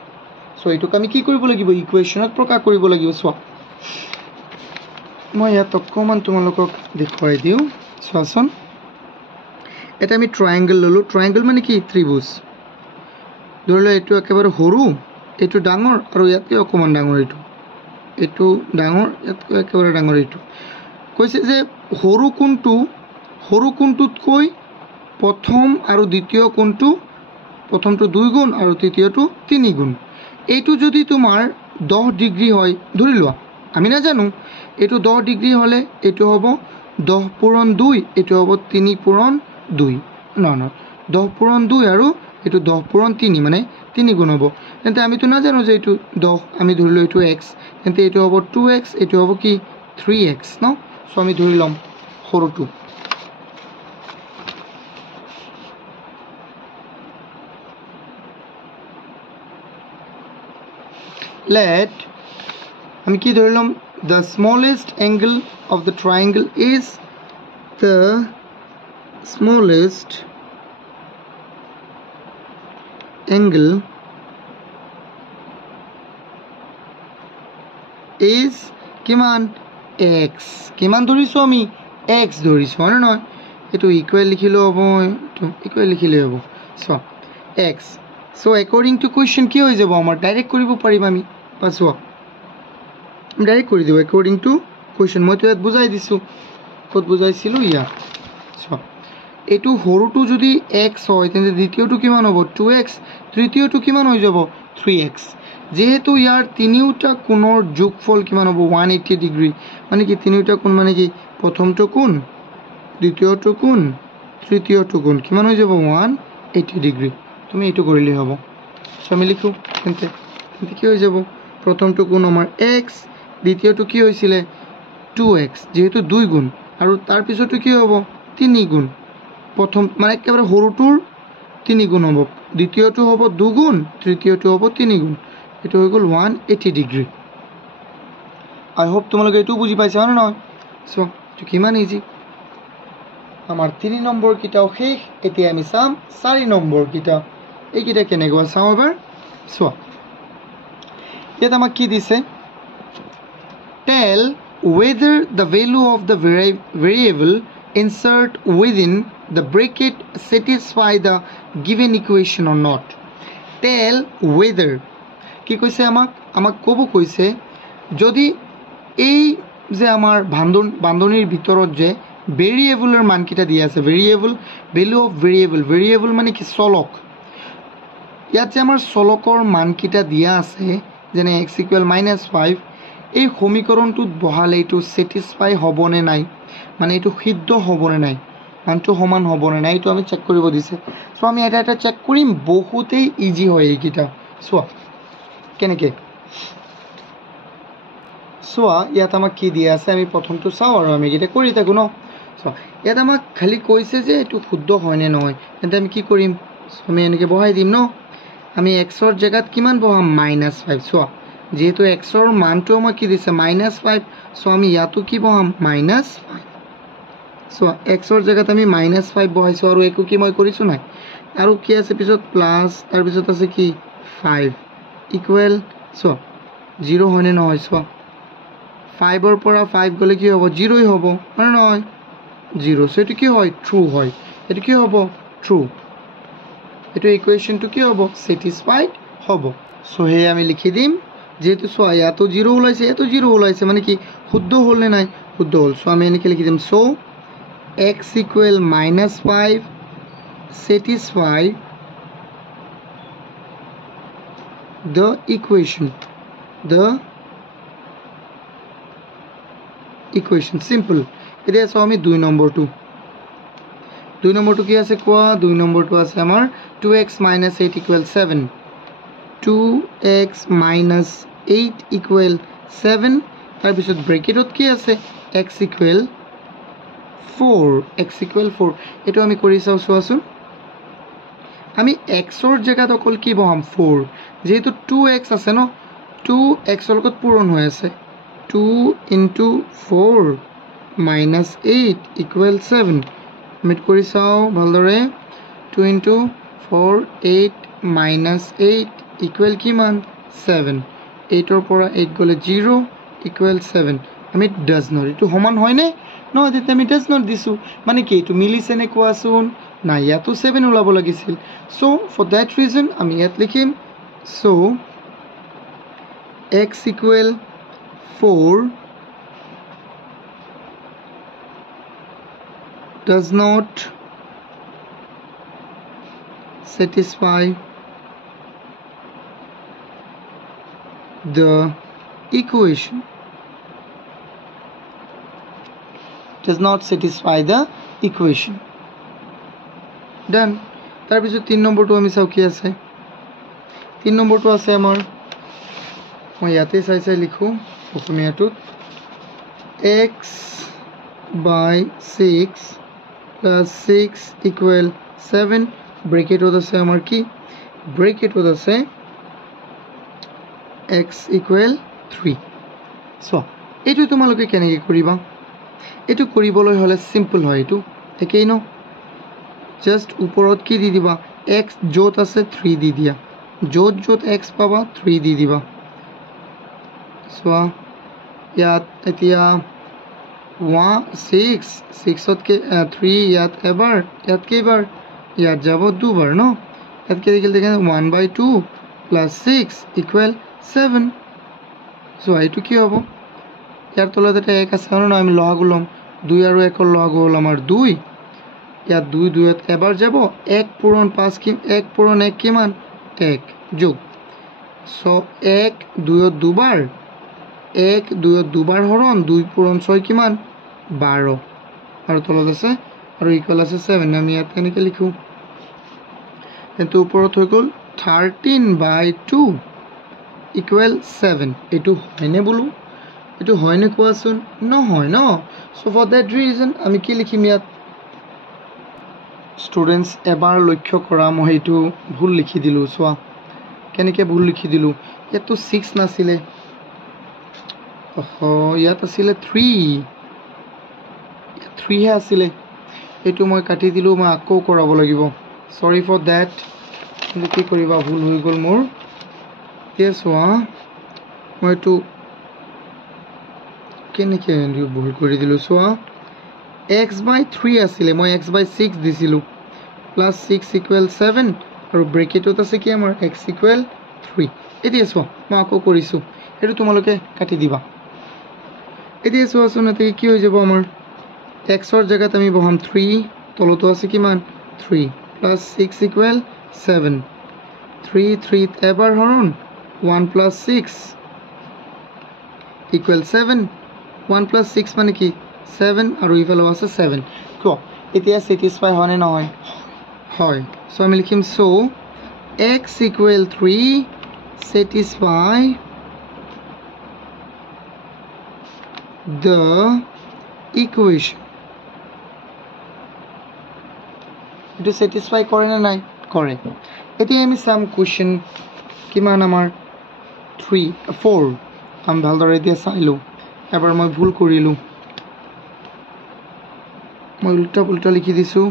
so এটো আমি কি কৰিব লাগিব ইকুৱেশ্যনত প্ৰকাশ কৰিব লাগিব চোৱা মই ইয়াত অকমান তোমালোকক দেখুৱাই দিও চোৱাচোন এটা আমি ট্ৰায়াঙ্গল ললো ট্ৰায়াঙ্গল মানে কি ত্ৰিভুজ ধৰিলে এটো একেবাৰে সৰু এটো ডাঙৰ আৰু ইয়াতে অকমান ডাঙৰ এটো ডাঙৰ ইয়াতকৈ একেবাৰে ডাঙৰ এটো কৈছে যে সৰু কোণটোতকৈ প্ৰথম আৰু দ্বিতীয় কোণটো প্ৰথমটো 2 গুণ আৰু তৃতীয়টো 3 গুণ এইটো যদি তোমাৰ 10 ডিগ্ৰী হয় ধৰি লোৱা আমি না জানো এটো 10 ডিগ্ৰী হলে এটো হ'ব 10 পূৰণ 2 এটো হ'ব 3 পূৰণ 2 ন 10 পূৰণ 2 আৰু এটো 10 পূৰণ 3 মানে 3 গুণ হ'ব তেন্তে আমি তো না জানো যে এটো 10 আমি ধৰিলো এটো x তেন্তে এটো হ'ব 2x এটো হ'ব কি 3x ন সো আমি ধৰি লম সৰুটো let আমি কি ধৰিলাম the smallest angle of the triangle is the smallest angle is কিমান x কিমান ধৰিছো আমি x ধৰিছো হয় না নহয় এটো ইকুৱেল লিখিলো হ'ব এটো ইকুৱেল লিখিলে হ'ব so x so according to question কি হৈ যাব আমাৰ ডাইৰেক্ট কৰিব পাৰিম আমি পাছো ডাইৰেক্ট কৰি দিও according to question মই তো ইয়াত বুজাই দিছো কত বুজাইছিলো ইয়া সো এটো সৰুটো যদি x হয় তেন্তে দ্বিতীয়টো কিমান হ'ব 2x তৃতীয়টো কিমান হৈ যাব 3x যেহেতু ইয়াৰ তিনিটা কোণৰ যোগফল কিমান হ'ব 180 ডিগ্ৰী মানে কি তিনিটা কোণ মানে কি প্ৰথমটো কোণ দ্বিতীয়টো কোণ তৃতীয়টো কোণ কিমান হৈ যাব 180 ডিগ্ৰী তুমি এটো কৰিলে হ'ব সো আমি লিখো তেন্তে কি হৈ যাব প্ৰথমটো কোণ আমাৰ x দ্বিতীয়টো কি হৈছিল 2x যেহেতু 2 গুণ আৰু তাৰ পিছতো কি হ'ব 3 গুণ প্ৰথম মানে একেবাৰে সৰুটোৰ 3 গুণ হ'ব দ্বিতীয়টো হ'ব 2 গুণ তৃতীয়টো হ'ব 3 গুণ এটো হৈ গ'ল 180 ডিগ্ৰী আই হোপ তোমালোকে এটো বুজি পাইছা না নহয় সো এটো কিমান ইজি আমাৰ 3 নম্বৰ কিটাও শেষ এতিয়া আমি চাম 4 নম্বৰ কিটা এই কিটা কেনেকুৱা চাও এবাৰ চোৱা ইয়াত আমাক কি দিছে tell whether the value of the variable insert within the bracket satisfy the given equation or not. Tell whether কি কৈছে আমাক ক'ব কৈছে যদি এই যে আমাৰ বান্ধনীৰ ভিতৰত যে ভেৰিয়েবলৰ মানকেইটা দিয়া আছে, ভেৰিয়েবল ভেলু অফ ভেৰিয়েবল মানে কি চলক, ইয়াত যে আমাৰ চলকৰ মানকেইটা দিয়া আছে যেনে x = -5, এই সমীকৰণটোত বহালে এইটো ছেটিছফাই হ'বনে নাই, মানে এইটো সিদ্ধ হ'বনে নাই, মানটো সমান হ'বনে নাই, এইটো আমি চেক কৰিব দিছে। চ' আমি এটা এটা চেক কৰিম, বহুতেই ইজি হয় এইকেইটা। চোৱা কেনেকৈ, চোৱা ইয়াত আমাক কি দিয়া আছে, আমি প্ৰথমটো চাওঁ আৰু আমি এইকেইটা কৰি থাকোঁ ন। চোৱা ইয়াত আমাক খালি কৈছে যে এইটো শুদ্ধ হয়নে নহয়, তেন্তে আমি কি কৰিম, আমি এনেকৈ বহাই দিম ন। আমি এক্সৰ জেগাত কিমান বহাম, -5। চোৱা যেহেতু এক্সৰ মানটো আমাক কি দিছে -5, চ' আমি ইয়াতো কি বহাম -5। চোৱা এক্সৰ জেগাত আমি -5 বহাইছোঁ আৰু একো কি মই কৰিছোঁ নাই, আৰু কি আছে পিছত প্লাছ, তাৰপিছত আছে কি 5 ইকুৱেল, চোৱা 0 হয়নে নহয়, চোৱা 5ৰ পৰা 5 গ'লে কি হ'ব, 0ই হ'ব হয় নহয়, 0। চ' এইটো কি হয়, ট্ৰু হয়, এইটো কি হ'ব, ট্ৰু, এইটো ইকুৱেশ্যনটো কি হ'ব, ছেটিছফাইড হ'ব। চ' সেয়ে আমি লিখি দিম, যেহেতু চোৱা ইয়াতো 0 ওলাইছে, ইয়াতো 0 ওলাইছে, মানে কি শুদ্ধ হ'ল নে নাই, শুদ্ধ হ'ল। চ' আমি এনেকৈ লিখি দিম, চ' x = -5 satisfy the equation, simple। এতিয়া চাওঁ আমি 2 নম্বৰটো কি আছে কোৱা, 2 নম্বৰটো আছে আমাৰ 2x - 8 = 7, 2x - 8 = 7, তাৰপিছত ব্ৰেকেটত কি আছে x = 4, এইটো আমি কৰি চাওঁ, চোৱাচোন আমি এক্সৰ জেগাত অকল কি বহাম 4, যেহেতু 2x আছে ন, 2xৰ লগত পূৰণ হৈ আছে, 2 × 4 - 8 = 7, আমি কৰি চাওঁ ভালদৰে, 2 × 4 8 - 8 ইকুৱেল কিমান 7, 8ৰ পৰা 8 গ'লে 0 = 7, আমি ডাজ নট, এইটো সমান হয়নে নহয়, তেতিয়া আমি ডাজ নট দিছোঁ, মানে কি এইটো মিলিছেনে কোৱাচোন, নাই ইয়াতো 7 ওলাব লাগিছিল। চ' ফৰ ডেট ৰিজন আমি ইয়াত লিখিম, চ' x = 4 does not satisfy the equation, done। তাৰপিছত 3 নম্বৰটো আমি চাওঁ কি আছে, 3 নম্বৰটো আছে আমাৰ, মই ইয়াতে চাই লিখোঁ অসমীয়াটোত, x / 6 + 6 = 7, ব্ৰেকেটত আছে আমাৰ কি, ব্ৰেকেটত আছে x = 3। চোৱা এইটো তোমালোকে কেনেকৈ কৰিবা, এইটো কৰিবলৈ হ'লে চিম্পল হয়, এইটো একেই ন, জাষ্ট ওপৰত কি দি দিবা, x য'ত আছে 3 দি দিয়া, য'ত x পাবা 3 দি দিবা। চোৱা ইয়াত এতিয়া 6তকৈ 3 ইয়াত এবাৰ, ইয়াত কেইবাৰ, ইয়াত যাব 2 বাৰ ন, ইয়াত কি দেখিলে দেখে 1/2 + 6 = 7। চোৱা এইটো কি হ'ব, ইয়াৰ তলত এটা 1 আছে ন, আমি লসাগু ল'ম, 2 আৰু 1ৰ লসাগু হ'ল আমাৰ 2, ইয়াত 2 2ত এবাৰ যাব, 1 পূৰণ 5 1 পূৰণ 1 কিমান 1 যোগ, চ' 1 2ত দুবাৰ, 1 2ত দুবাৰ হৰণ 2 পূৰণ 6 কিমান 12, আৰু তলত আছে আৰু ইকুৱেল আছে 7, আমি ইয়াত কেনেকৈ লিখোঁ, কিন্তু ওপৰত হৈ গ'ল 13/2 = 7, এইটো হয়নে বোলো, এইটো হয়নে কোৱাচোন, নহয় ন। চ' ফৰ ডেট ৰিজন আমি কি লিখিম ইয়াত, ষ্টুডেণ্টছ এবাৰ লক্ষ্য কৰা, মই এইটো ভুল লিখি দিলোঁ, চোৱা কেনেকৈ ভুল লিখি দিলোঁ, ইয়াততো 6 নাছিলে, ইয়াত আছিলে 3হে আছিলে, এইটো মই কাটি দিলোঁ, মই আকৌ কৰাব লাগিব, চৰি ফৰ ডেট, কিন্তু কি কৰিবা ভুল হৈ গ'ল মোৰ। এতিয়া চোৱা মই এইটো কেনেকৈ ভুল কৰি দিলোঁ, চোৱা x/3 আছিলে মই x/6 দিছিলোঁ প্লাছ 6 ইকুৱেল 7 আৰু ব্ৰেকেটত আছে কি আমাৰ x ইকুৱেল 3 এতিয়া চোৱা মই আকৌ কৰিছোঁ এইটো তোমালোকে কাটি দিবা এতিয়া চোৱাচোন এতে কি হৈ যাব আমাৰ xৰ জেগাত আমি বহাম 3 তলতো আছে কিমান 3 প্লাছ 6 ইকুৱেল 7 3 3 এবাৰ হৰণ 1 প্লাছ 6 ইকুৱেল 7 1 প্লাছ 6 মানে কি 7 আৰু ইফালেও আছে 7 কিয় এতিয়া ছেটিছফাই হয় নে নহয় হয় সো আমি লিখিম so x equal 3 satisfy the equation এটো satisfy কৰে না নাই কৰে এতিয়া আমি সাম কোৱেশ্চন কিমান আমাৰ 3 4 আমি ভালদৰে এতিয়া চাইলো এবাৰ মই ভুল কৰিলো মই উল্টা পুল্টা লিখি দিছো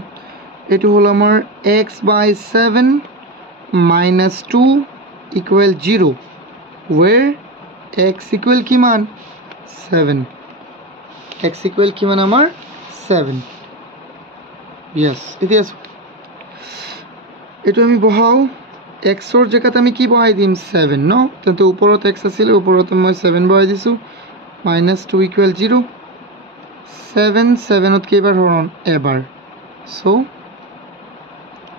এটো হল আমাৰ x/7 minus 2 equal 0 where x equal কিমান 7 x equal কিমান আমাৰ 7 yes এতিয়া এটো আমি বহাও x ৰ জেগাত আমি কি বহাই দিম 7 ন তেন্তে ওপৰত x আছিল ওপৰত মই 7 বহাই দিছো -2 equal 0 7 7ত কেইবাৰ হৰণ এবাৰ সো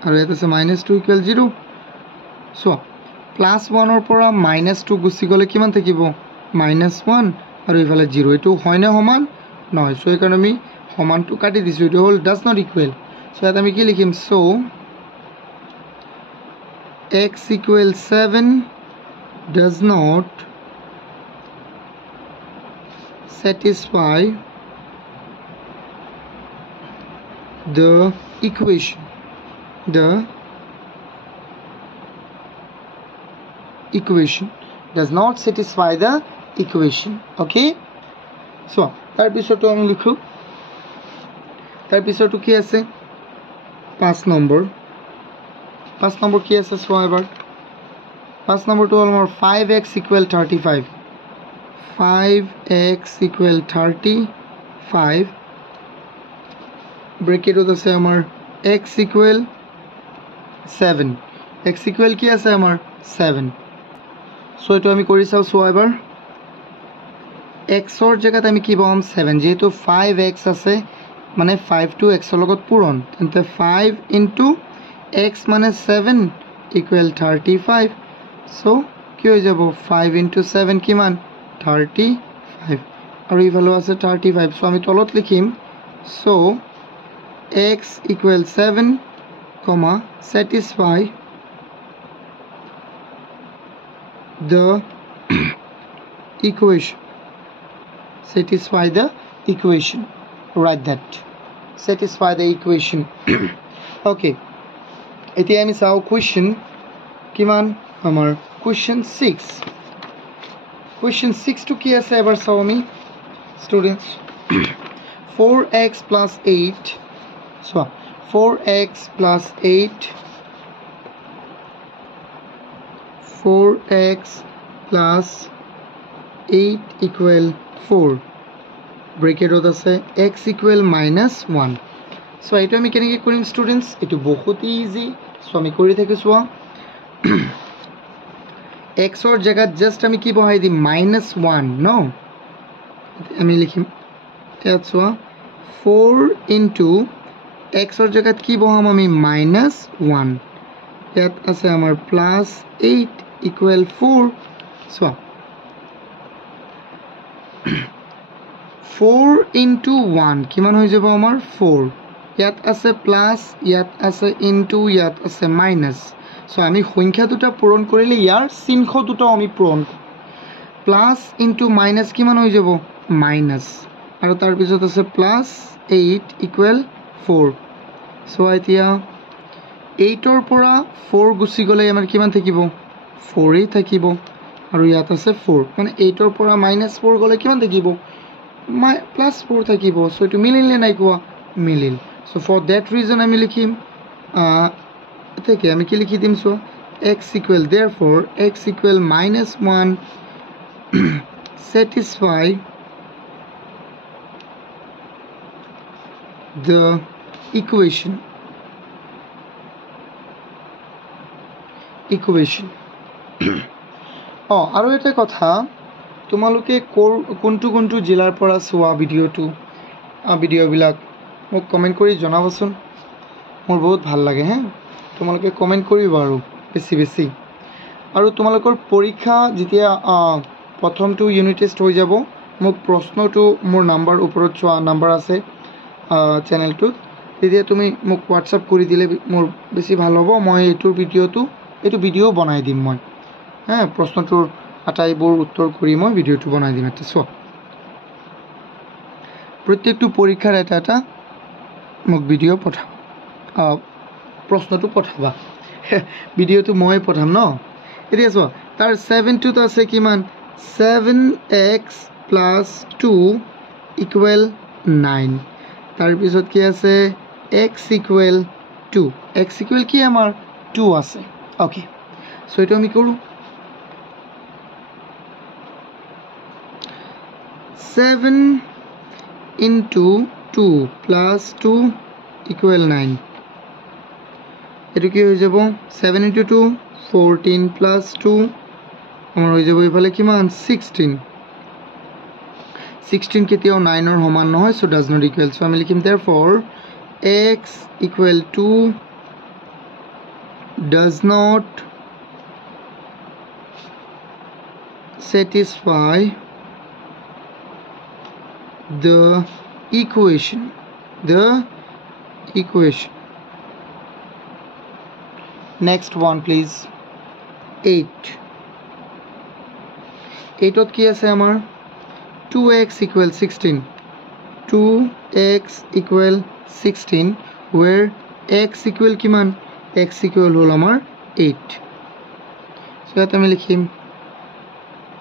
আৰু এটা আছে -2 equal 0 সো +1 ৰ পৰা -2 গুছি গলে কিমান থাকিব -1 আৰু ইফালে 0 এটো হয় না সমান নহয় সো এই কাৰণে আমি সমানটো কাটি দিছো এটো হল ডাজ নট ইকুৱেল সো এটা আমি কি লিখিম so x equal 7 does not satisfy the equation does not satisfy the equation okay so tar pisoto ami likhu tar pisoto ki ase 5 number ki ase so ebar 5 number to all more 5x equal 35 5x equal 35 bracket ot ase amar x equal 7 x equal ki ase amar 7 so eto ami kori sao so ebar x or jagat ami ki bom 7 jehetu 5x ase mane 5 to x or logot puron tente 5 into x mane 7 equal 35 so ki hoy jabo 5 into 7 kiman 35 aru evalo ase 35 so ami tolot likhim so x equal 7 comma satisfy the equation write that satisfy the equation okay eti ami sao question kiman amar question 6 to ki ase ebar sao ami students 4x plus 8 so 4x plus 8 4x plus 8 equal 4 bracket ot ase x equal -1 so eto ami keneke korim students eto bahut easy so ami kori thakisu x or jagat just ami ki bahai di -1 no ami likhim that's why 4 into x or jagat ki boham ami -1 yat ase amar +8 equal 4 so 4 into 1 kiman hoy jabo amar 4 yat ase plus yat ase into yat ase minus so ami সংখ্যা দুটা পূরণ করিলে ইয়ার চিহ্ন দুটা আমি পূরণ plus into minus কিমান হৈ যাব মাইনাস আৰু তাৰ পিছত আছে প্লাস 8 ইকুৱেল 4 সো এতিয়া 8 ৰ পৰা 4 গুছি গলে আমাৰ কিমান থাকিব 4 এই থাকিব আৰু ইয়াত আছে 4 মানে 8 ৰ পৰা -4 গলে কিমান থাকিব +4 থাকিব সো এটো মিলিলে নাই কোৱা মিলিল সো ফৰ দ্যাট ৰিজন আমি লিখিম থেকে আমি কি লিখি দিম so x equal therefore x equal -1 satisfy the equation আৰু এটা কথা তোমালোকে কোনটো জিলাৰ পৰা চোৱা ভিডিঅ'বিলাক মোক কমেণ্ট কৰি জনাবচোন মোৰ বহুত ভাল লাগে হে তোমালোকে কমেণ্ট কৰিবা আৰু বেছি আৰু তোমালোকৰ পৰীক্ষা যেতিয়া প্ৰথমটো ইউনিট টেষ্ট হৈ যাব মোক প্ৰশ্নটো মোৰ নাম্বাৰ ওপৰত চোৱা নাম্বাৰ আছে চেনেলটোত তেতিয়া তুমি মোক হোৱাটছআপ কৰি দিলে মোৰ বেছি ভাল হ'ব মই এইটো ভিডিঅ' বনাই দিম মই প্ৰশ্নটোৰ আটাইবোৰ উত্তৰ কৰি মই ভিডিঅ'টো বনাই দিম এটা চোৱা প্ৰত্যেকটো পৰীক্ষাৰ এটা মোক ভিডিঅ' পঠাবা প্ৰশ্নটো পঠাবা ভিডিঅ'টো মই পঠাম ন এতিয়া চোৱা তাৰ 7টোত আছে কিমান 7x + 2 = 9 তাৰপিছত কি আছে x = 2 x = কি আমাৰ 2 আছে ওকে সো এটা আমি কৰোঁ 7 × 2 + 2 = 9 এটো কি হৈ যাব 7 × 2 14 + 2 আমাৰ হৈ যাব ইফালে কিমান 16 কেতিয়াও 9 ৰ সমান নহয় so does not equal so আমি লিখিম therefore x = 2 does not satisfy the equation next one please 8 8ত কি আছে আমাৰ 2x = 16 2x = 16 where x = কিমান x = হল আমাৰ 8 সো এটা আমি লিখিম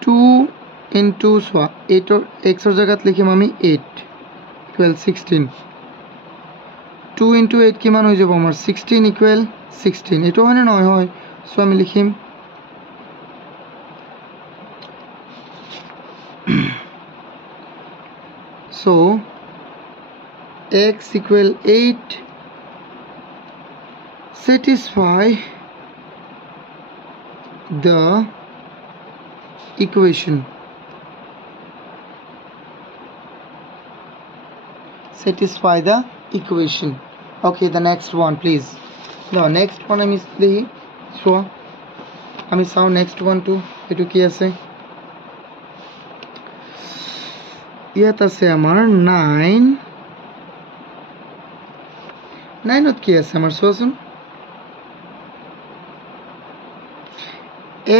2 * সোয়া 8 ৰ x ৰ জায়গাত লিখিম আমি 8 = 16 2 * 8 কিমান হৈ যাব আমাৰ 16 = 16 এটো মানে নহয় হয় সো আমি লিখিম so x = 8 satisfy the equation okay the next one please no next one আমি লিখি সোয়া আমি চাও next one to এটো কি আছে ইয়াত আছে আমাৰ 9 ত কি আছে আমাৰ সোৱাচোন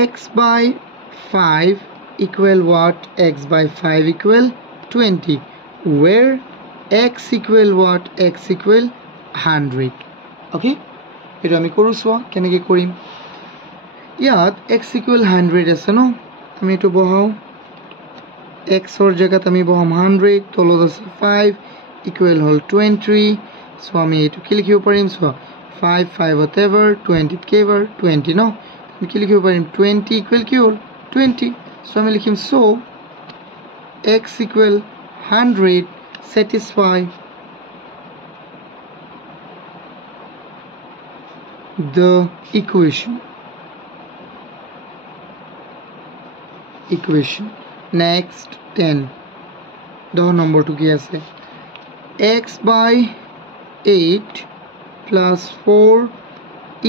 x/5 equal what x/5 equal 20 where x equal what x equal 100 okay এটা আমি কৰো সোয়া কেনেকৈ কৰিম ইয়াত x equal 100 আছে ন আমি এটো বহাও x or জায়গাত আমি বহাম 100 তলত আছে 5 equal হল 20 সো আমি এটো কি লিখিব পাৰিম সো 5 5 whatever 20 কেভাৰ 20 ন আমি কি লিখিব পাৰিম 20 equal কি হল 20 সো আমি লিখিম so x equal 100 satisfy the equation next 10 the number to কি আছে x/8 plus 4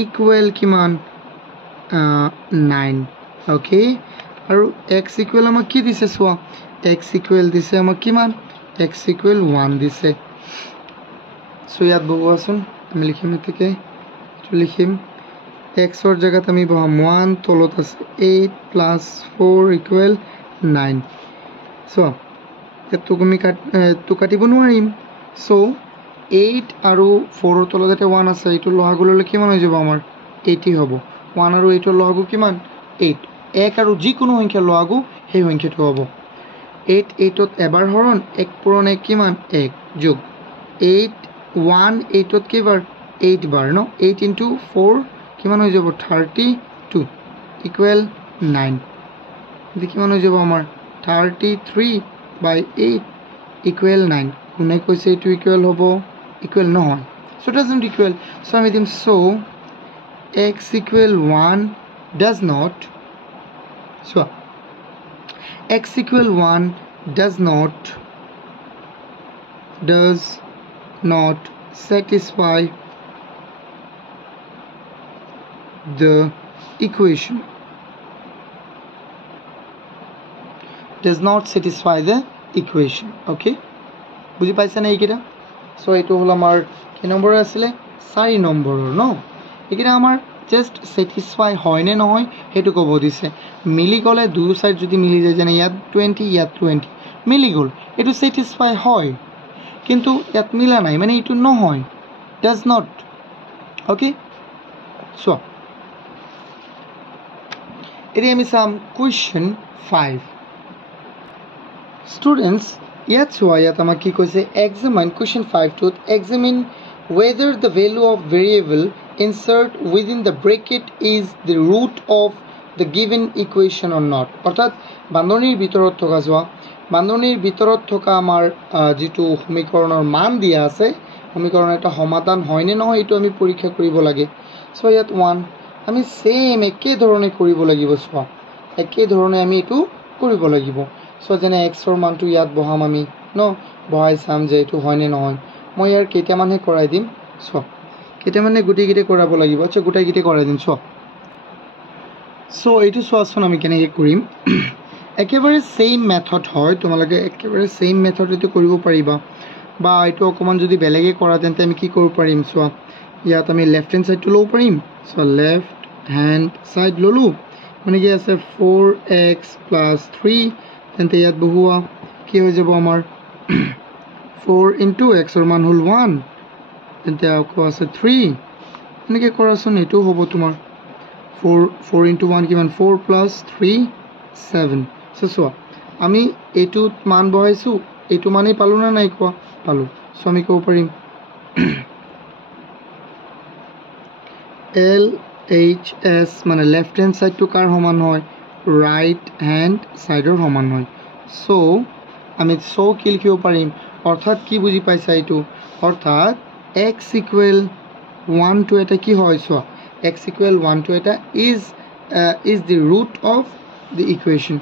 equal কিমান 9 okay আৰু x equal আমাক কি দিছে সোয়া x equal দিছে আমাক কিমান x equal 1 দিছে সো ইয়াত বহুৱাচোন আমি লিখিম এতেকে লিখিম x ৰ জায়গাত আমি বহাম 1 তলত আছে 8 plus 4 equal 9 so এটো আমি কাটিব নোৱাৰিম so 8 আৰু 4 ৰ তলত এটা 1 আছে এটো লহাগু ললে কিমান হৈ যাব আমাৰ 80 হ'ব 1 আৰু 8 ৰ লহাগু কিমান 8 এক আৰু যি কোনো সংখ্যা লহাগু সেই সংখ্যাটো হ'ব 8 8 ত এবাৰ হৰণ 1 পূৰণ 1 কিমান 1 যোগ 8 1 8 ত কেবাৰ 8 বাৰ ন 8 into 4 কিমান হৈ যাব 32 equal 9 দি কিমান হৈ যাব আমাৰ 33/8 equal 9 কোনে কৈছে এটো ইকুৱেল হ'ব ইকুৱেল নহয় so does not equal so আমি দিম so x equal 1 does not so x equal 1 does not satisfy the equation does not satisfy the equation okay বুঝি পাইছা না এইকেইটা সো এইটো হল আমাৰ কি নম্বৰ আছিলে 4 নম্বৰৰ ন এইকেইটা আমাৰ জাস্ট স্যাটিসফাই হয় নে নহয় হেতু ক'ব দিছে মিলি গলে দুই সাইড যদি মিলি যায় যেনে ইয়াত 20 ইয়াত 20 মিলি গল এটো স্যাটিসফাই হয় কিন্তু ইয়াত মিলা নাই মানে এটো নহয় does not okay so এটি আমি সাম question 5 students ইয়াত চোৱা ইয়াত আমাক কি কৈছে examine question 5 to examine whether the value of variable insert within the bracket is the root of the given equation or not অর্থাৎ বান্ধনীৰ ভিতৰত থকা যোৱা বান্ধনীৰ ভিতৰত থকা আমাৰ যেটো সমীকৰণৰ মান দিয়া আছে সমীকৰণৰ এটা সমাধান হয় নে নহয় এটো আমি পৰীক্ষা কৰিব লাগে সো ইয়াত 1 আমি সেম একে ধৰণে কৰিব লাগিব সো একে ধৰণে আমি এটো কৰিব লাগিব সো যেনে x ৰ মানটো ইয়াত বহাম আমি ন বহাই চাম যে এটো হয় নে নহয় মই ইয়াৰ কেইটামানহে কৰাই দিম সো কেইটামানে গুটি গিটে কৰাব লাগিব আচ্ছা গুটাই গিটে কৰাই দিম সো এইটো সোৱাচোন আমি কেনেকৈ কৰিম একেবাৰে সেম মেথড হয় তোমালোকে একেবাৰে সেম মেথড এটো কৰিব পাৰিবা বা এটো অকমান যদি বেলেগে কৰা তেন্তে আমি কি কৰিব পাৰিম সো ইয়াত আমি লেফট হ্যান্ড সাইডটো লও পাৰিম সো লেফট হ্যান্ড সাইড ললো মানে কি আছে 4x + 3 তেন্তে ইয়াত বহুৱা কি হৈ যাব আমাৰ 4 * x ৰ মান হল 1 তেন্তে আকৌ আছে 3 এনেকৈ কৰাচোন এটো হ'ব তোমাৰ 4 * 1 কিমান 4 + 3 7 সো আমি এটো মান বহাইছো এটো মানেই পালো না নাই কোৱা পালো সো আমি ক'ব পাৰিম LHS মানে লেফট হ্যান্ড সাইড টু কাৰ সমান হয় ৰাইট হ্যান্ড সাইডৰ সমান হয় সো আমি সো কি লিখিব পাৰিম অৰ্থাৎ কি বুজি পাইছা এটো অৰ্থাৎ x = 1 to এটা কি হয় সো x = 1 to এটা is the root of the equation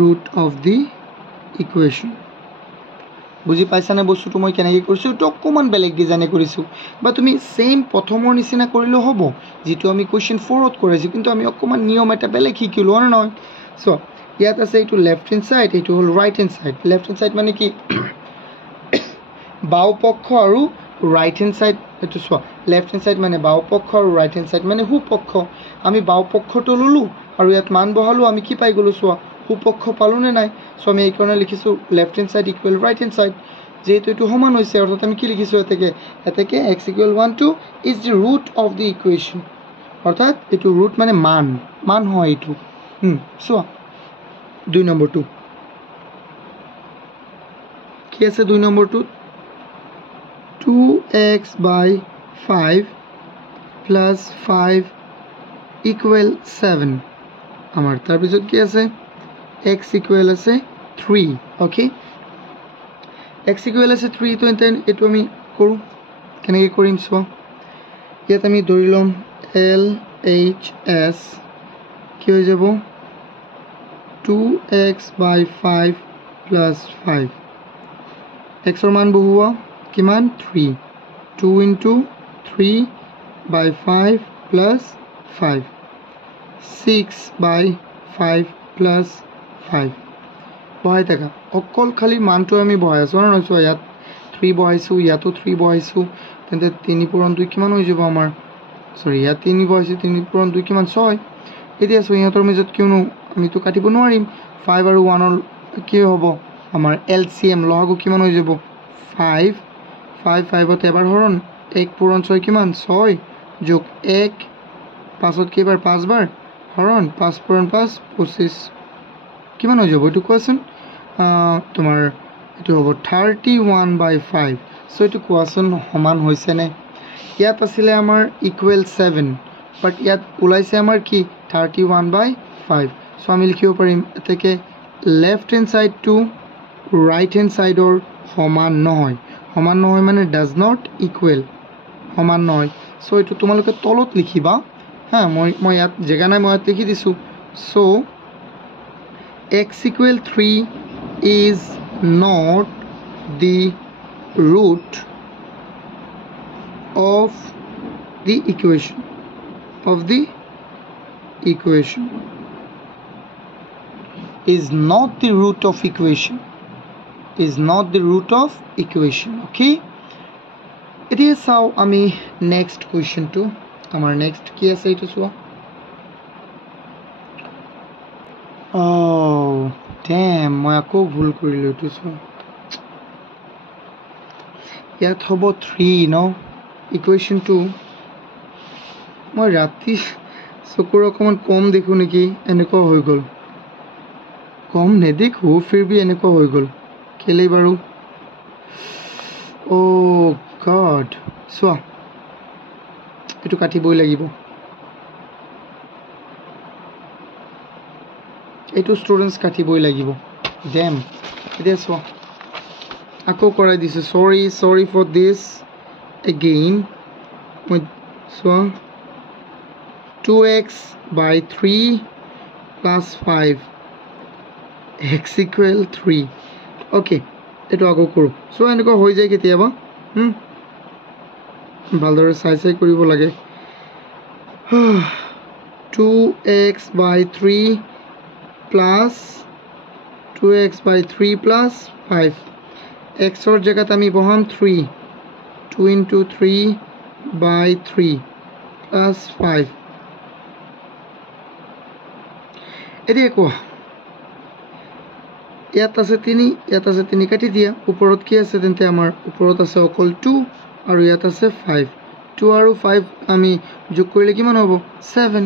root of the equation বুজি পাইছা না বস্তুটো মই কেনেকৈ কৰিছো তো অকমান বেলেগ ডিজাইনে কৰিছো বা তুমি সেম প্ৰথমৰ নিচিনা কৰিলে হ'ব যেটো আমি কোৱেশ্চন 4 ত কৰিছো কিন্তু আমি অকমান নিয়ম এটা বেলেগ শিকিলো না নহয় সো ইয়াত আছে এইটো লেফট হ্যান্ড সাইড এইটো হল right hand side left hand side মানে কি বাও পক্ষ আৰু রাইট হ্যান্ড সাইড এটো সো লেফট হ্যান্ড সাইড মানে বাও পক্ষ আৰু ৰাইট হ্যান্ড সাইড মানে হু পক্ষ আমি বাও পক্ষটো ললো আৰু ইয়াত মান বহালো আমি কি পাই গলো সো উপপক্ষ পালো নে নাই সো আমি এই কাৰণে লিখিছো left hand side equal right hand side যেহেতু এটো সমান হৈছে অৰ্থাৎ আমি কি লিখিছো এতেকে x = 1 to is the root of the equation অর্থাৎ এটো root মানে মান হয় এটো সো 2 নম্বৰ 2 কি আছে 2 নম্বৰ 2 2x / 5 + 5 = 7 আমাৰ তাৰ পিছত কি আছে x equal আছে 3 okay x equal আছে 3 তো এটো আমি কৰো কেনেকৈ কৰিম সো ইয়াত আমি ধৰি লম LHS কি হৈ যাব 2x / 5 + 5 x ৰ মান বহুৱা কিমান 3 2 * 3 / 5 + 5 6 / 5 + 5 বহাই থাকা অকল খালি মানটো আমি বহাই আছো না নছো ইয়াত 3 বহাইছো ইয়াতো 3 বহাইছো তেন্তে 3 পূৰণ 2 কিমান হৈ যাব আমাৰ সৰি ইয়াত 3 বহাইছো 3 পূৰণ 2 কিমান 6 এতিয়া সো ইহঁতৰ মাজত কিয়নো আমি তো কাটিব নোৱাৰিম 5 আৰু 1 ৰ কি হ'ব আমাৰ LCM লহগু কিমান হৈ যাব 5 5 5 ত এবাৰ হৰণ 1 পূৰণ 6 কিমান 6 যোগ 1 5 ত কেইবাৰ 5 বাৰ হৰণ 5 পূৰণ 5 25 কিমান হৈ যাব এটো কোৱাচোন তোমাৰ এটো হ'ব 31/5 সো এটো কোৱাচোন সমান হৈছে নে ইয়াত আছিল আমাৰ ইকুৱেল 7 বাট ইয়াত ওলাইছে আমাৰ কি 31/5 সো আমি লিখিব পাৰিম এতেকে left hand side to right hand সাইডৰ সমান নহয় মানে ডাজ নট ইকুৱেল সমান নহয় সো এটো তোমালোকে তলত লিখিবা হ্যাঁ মই ইয়াত জেগা নাই মই ইয়াত লিখি দিছো so x equal 3 is not the root of the equation is not the root of equation okay it is how ami next question to amar next ki ase etu chua oh damn moi ako bhul korilo etu chua ইয়াত হ'ব 3 ন equation 2 মই ৰাতি চকুৰ অকমান কম দেখো নেকি এনেকুৱা হৈ গ'ল কম নেদেখো ফিৰ বি এনেকুৱা হৈ গ'ল কেলে বাৰু ও গড চোৱা এটো কাটিবই লাগিব এটো ষ্টুডেন্টস কাটিবই লাগিব ডেম এতিয়া চোৱা আকৌ কৰাই দিছে sorry for this again so 2x by 3 plus 5 x equal 3 okay eto আকৌ কৰো so এনেকুৱা হৈ যায় কেতিয়াবা ভালদৰে চাই কৰিব লাগে 2x by 3 plus 2x by 3 plus 5 x or jagat ami boham 3 2 into 3 by 3 plus 5 এদি কো ইয়াত আছে 3 কাটি দিয়া ওপৰত কি আছে তেন্তে আমাৰ ওপৰত আছে অকল 2 আৰু ইয়াত আছে 5 2 আৰু 5 আমি যোগ কৰিলে কিমান হ'ব 7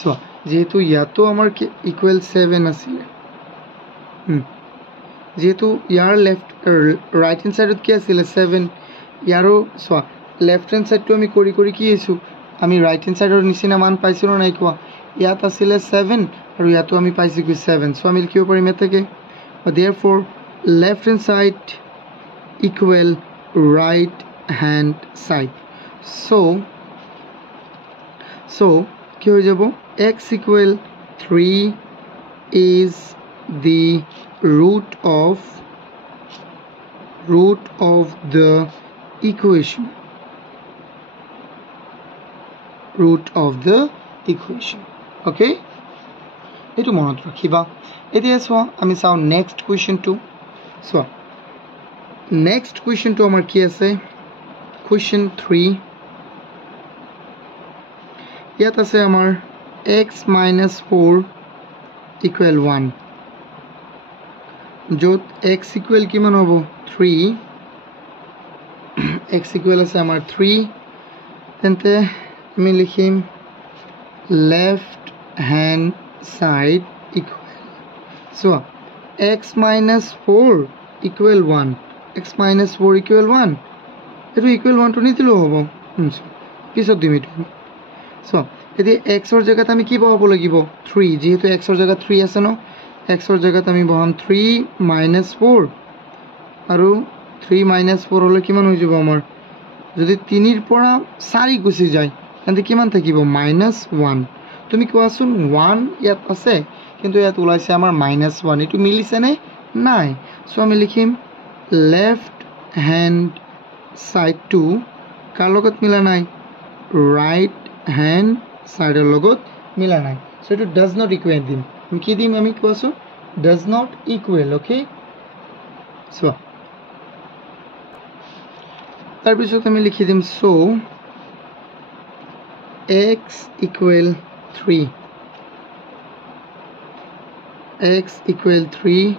সো যেহেতু ইয়াতো আমাৰ কি ইকুৱেল 7 আছিল যেহেতু ইয়াৰ লেফট ৰাইট হ্যান্ড সাইডত কি আছিল 7 ইয়াৰো সো লেফট হ্যান্ড সাইডটো আমি কৰি কি হৈছো আমি ৰাইট হ্যান্ড সাইডৰ নিচিনা মান পাইছিলো নাই কোৱা ইয়াত আছিল 7 আৰু ইয়াতো আমি পাইছো কি 7 সো আমি লিখিব পাৰিম এতেকে therefore left hand side equal right hand side so কি হৈ যাব x equal 3 is the root of the equation okay etu monot rakhiba etia so ami saw next question to so next question to amar ki ase question 3 yat ase amar x minus 4 equal 1 jot x equal kiman hobo 3 x equal ase amar 3 tente ami likhim left hand side equal so x minus 4 equal 1 x minus 4 equal 1 etu equal 1 to nitilo hobo pisot dimi tu so edi x or jagat ami ki bahabo lagibo 3 jehetu x or jagat 3 ase no x or jagat ami baham 3 minus 4 aru 3 minus 4 hole kiman hoi jabo amar jodi 3 ir pora 4 gusi jay tante kiman thakibo -1 তুমি কোৱাচোন 1 ইয়াত আছে কিন্তু ইয়াত ওলাইছে আমাৰ -1 এটো মিলিছে নে নাই সো আমি লিখিম লেফট হ্যান্ড সাইড টু কাৰ লগত মিলা নাই ৰাইট হ্যান্ড সাইডৰ লগত মিলা নাই সো এটো ডাজ নট ইকুৱেল দিম আমি কি দিম আমি কোৱাছো does not equal okay so তাৰ পিছত আমি লিখি দিম so x equal 3 x equal 3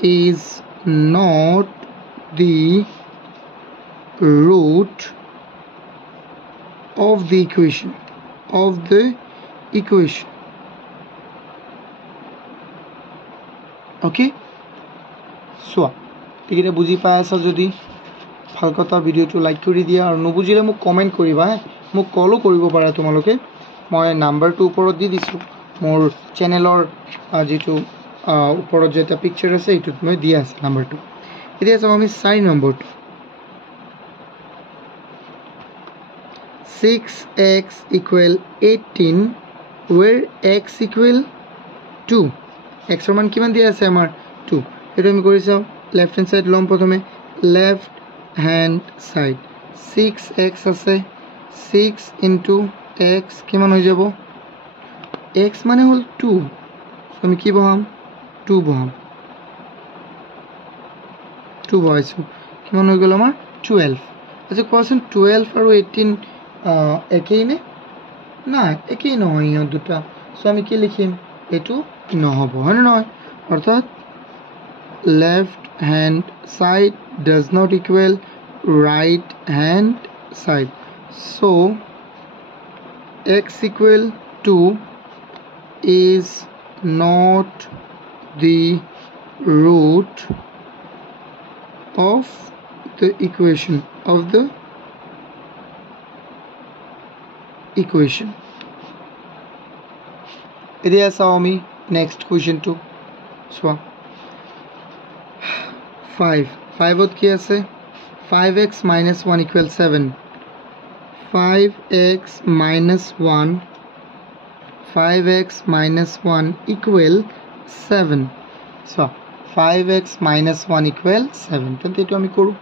is not the root of the equation okay so tikira buji pa asa jodi ভাল কথা ভিডিওটো লাইক কৰি দিয়া আৰু নবুজিলে মোক কমেন্ট কৰিবা মোক কলো কৰিব পাৰা তোমালোকে মই নাম্বাৰটো ওপৰত দি দিছোঁ মোৰ চেনেলৰ যিটো ওপৰত যে এটা পিকচাৰ আছে এইটোত মই দিয়া আছে নাম্বাৰটো এতিয়া চাওঁ আমি 4 নম্বৰটো 6x equal 18 where x equal 2 x ৰ মান কিমান দিয়া আছে আমাৰ 2 এটা আমি কৰি চাওঁ লেফট হ্যান্ড সাইড লম প্ৰথমে লেফট হ্যান্ড সাইড 6x আছে 6 into x কিমান হৈ যাব x মানে হল 2 আমি কি বহাম 2 বহাম 2 বহাইছো কিমান হৈ গ'ল আমাৰ 12 আচ্ছা কোৱাচোন 12 আৰু 18 একেই নে না একেই নহয় ইহঁত দুটা সো আমি কি লিখিম এটো নহব হয় নহয় অর্থাৎ left hand side does not equal right hand side so x equal 2 is not the root of the equation এতিয়া চাও আমি next question to so 5 ত কি আছে 5x minus 1 equals 7 5x minus 1 equal 7 so 5x minus 1 equal 7 তেন্তে এটো আমি কৰো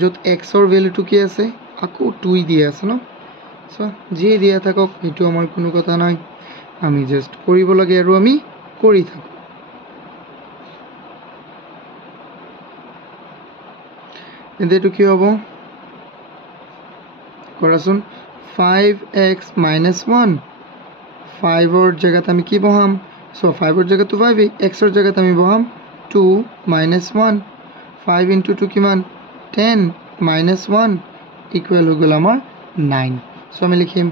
যত x ৰ ভ্যালুটো কি আছে আকো 2 দিয়া আছে ন সো যে দিয়া থাকক এটো আমাৰ কোনো কথা নাই আমি জাস্ট কৰিব লাগে আৰু আমি কৰি থাকো তেন্তে এটো কি হ'ব কৰাচোন 5x minus 1 5 ৰ জায়গাত আমি কি বহাম সো 5 ৰ জায়গাত 5 x ৰ জায়গাত আমি বহাম 2 minus 1 5 into 2 কিমান 10 minus 1 equal হৈ গ'ল আমাৰ 9 সো আমি লিখিম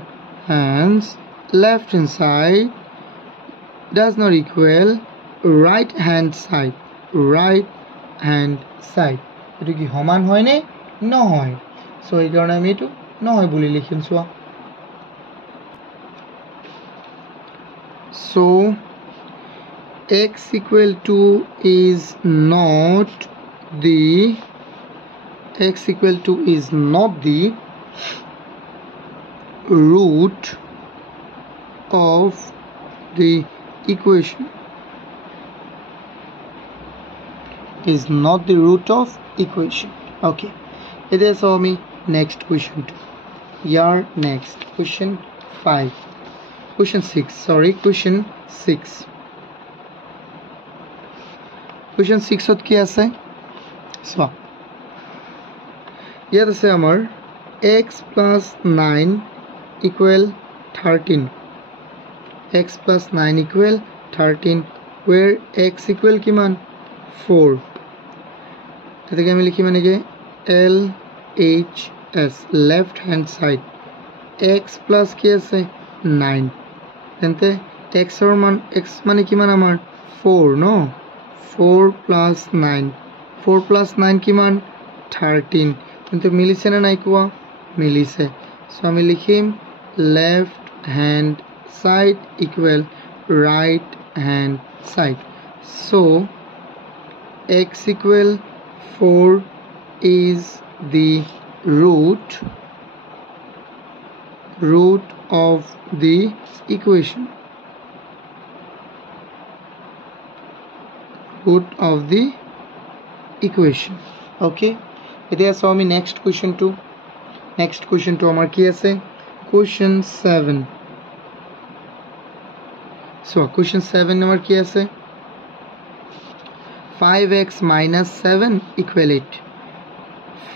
hence left hand side does not equal right hand side এটো কি সমান হয় নে নহয় সো এই কারণে আমি এটো নহয় বলি লিখিম সোয়া so x equal to is not the root of the equation okay it is so me next question to your next question 5 question 6 sorry question 6 ত কি আছে so ইয়াত আছে আমাৰ x plus 9 equal 13 x plus 9 equal 13 where x equal কিমান 4 এটাকে আমি লিখি মানে কি LHS left hand side x plus কি আছে 9 তেন্তে x ৰ মান x মানে কিমান আমাৰ 4 no 4 plus 9 কিমান 13 তেন্তে মিলিছে না নাই কোৱা মিলিছে সো আমি লিখিম left hand side equal right hand side so x equal 4 is the root of the equation okay এতিয়া so আমি next question to আমাৰ কি আছে question 7 so question 7 number কি আছে 5x minus 7 equal 8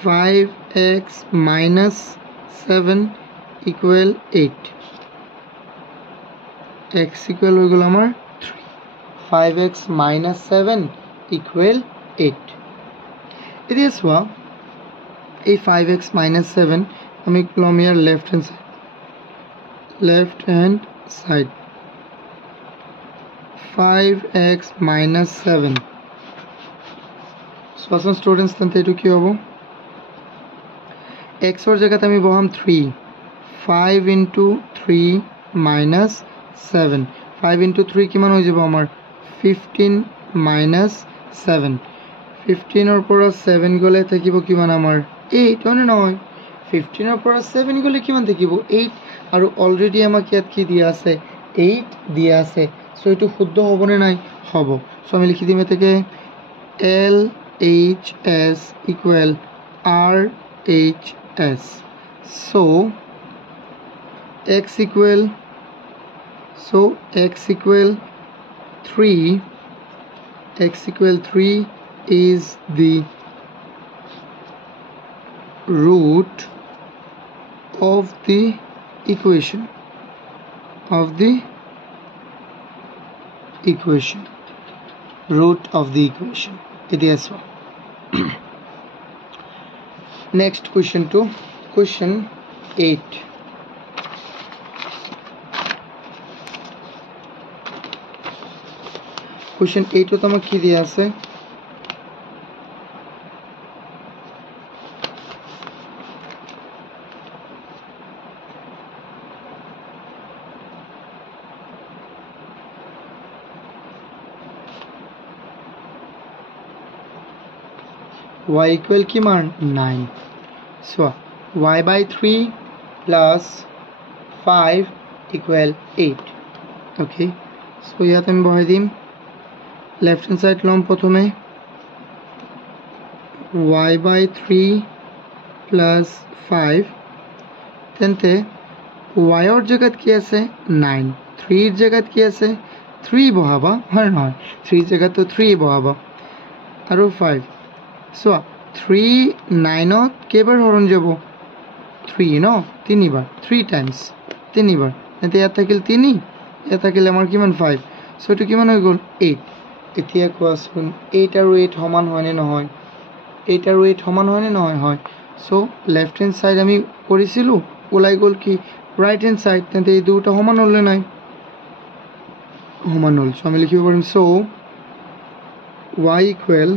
5x minus 7 equal 8 x equal হৈ গ'ল আমাৰ 5x minus 7 equal 8 এতিয়া চোৱা এই 5x minus 7 আমি লম ইয়াৰ left hand side 5x minus 7 so asson students tante etu ki hobo x or jagah ami boham 3 5 into 3 minus 7 5 into 3 কিমান হৈ যাব আমাৰ 15 minus 7 15 ৰ পৰা 7 গলে থাকিব কিমান আমাৰ 8 হয় নহয় 15 ৰ পৰা 7 গলে কিমান থাকিব 8 আৰু অলৰেডি আমাক ইয়াত কি দিয়া আছে 8 দিয়া আছে সো এটো শুদ্ধ হ'বনে নাই হ'ব সো আমি লিখি দিম এটাকে LHS equal RHS so x equal 3 x equal 3 is the root of the equation root of the equation it is so next question 2 question 8 question 8 তো আমাক কি দিয়া আছে y equal কিমান 9 so y by 3 plus 5 equal 8 okay so ইয়াত আমি বহাই দিম left hand side লম প্রথমে y by 3 plus 5 তেন্তে y এর জায়গাত কি আছে 9 3 এর জায়গাত কি আছে 3 বহাবা হয় না 3 এর জায়গাত তো 3 বহাবা আর 5 so 3 9 ত কেবাৰ হৰণ যাব 3 ন তিনিবাৰ 3 times তিনিবাৰ তেন্তে ইয়াত থাকিল 3 ইয়াত থাকিল আমাৰ কিমান 5 so এটো কিমান হৈ গল 8 এতিয়া কোৱাচোন 8 আৰু 8 সমান হয়নে নহয় 8 আৰু 8 সমান হয়নে নহয় হয় so left hand side আমি কৰিছিলো ওলাই গল কি right hand side তেন্তে এই দুটো সমান হল নাই সমান হল so আমি লিখিব পাৰিম so y equal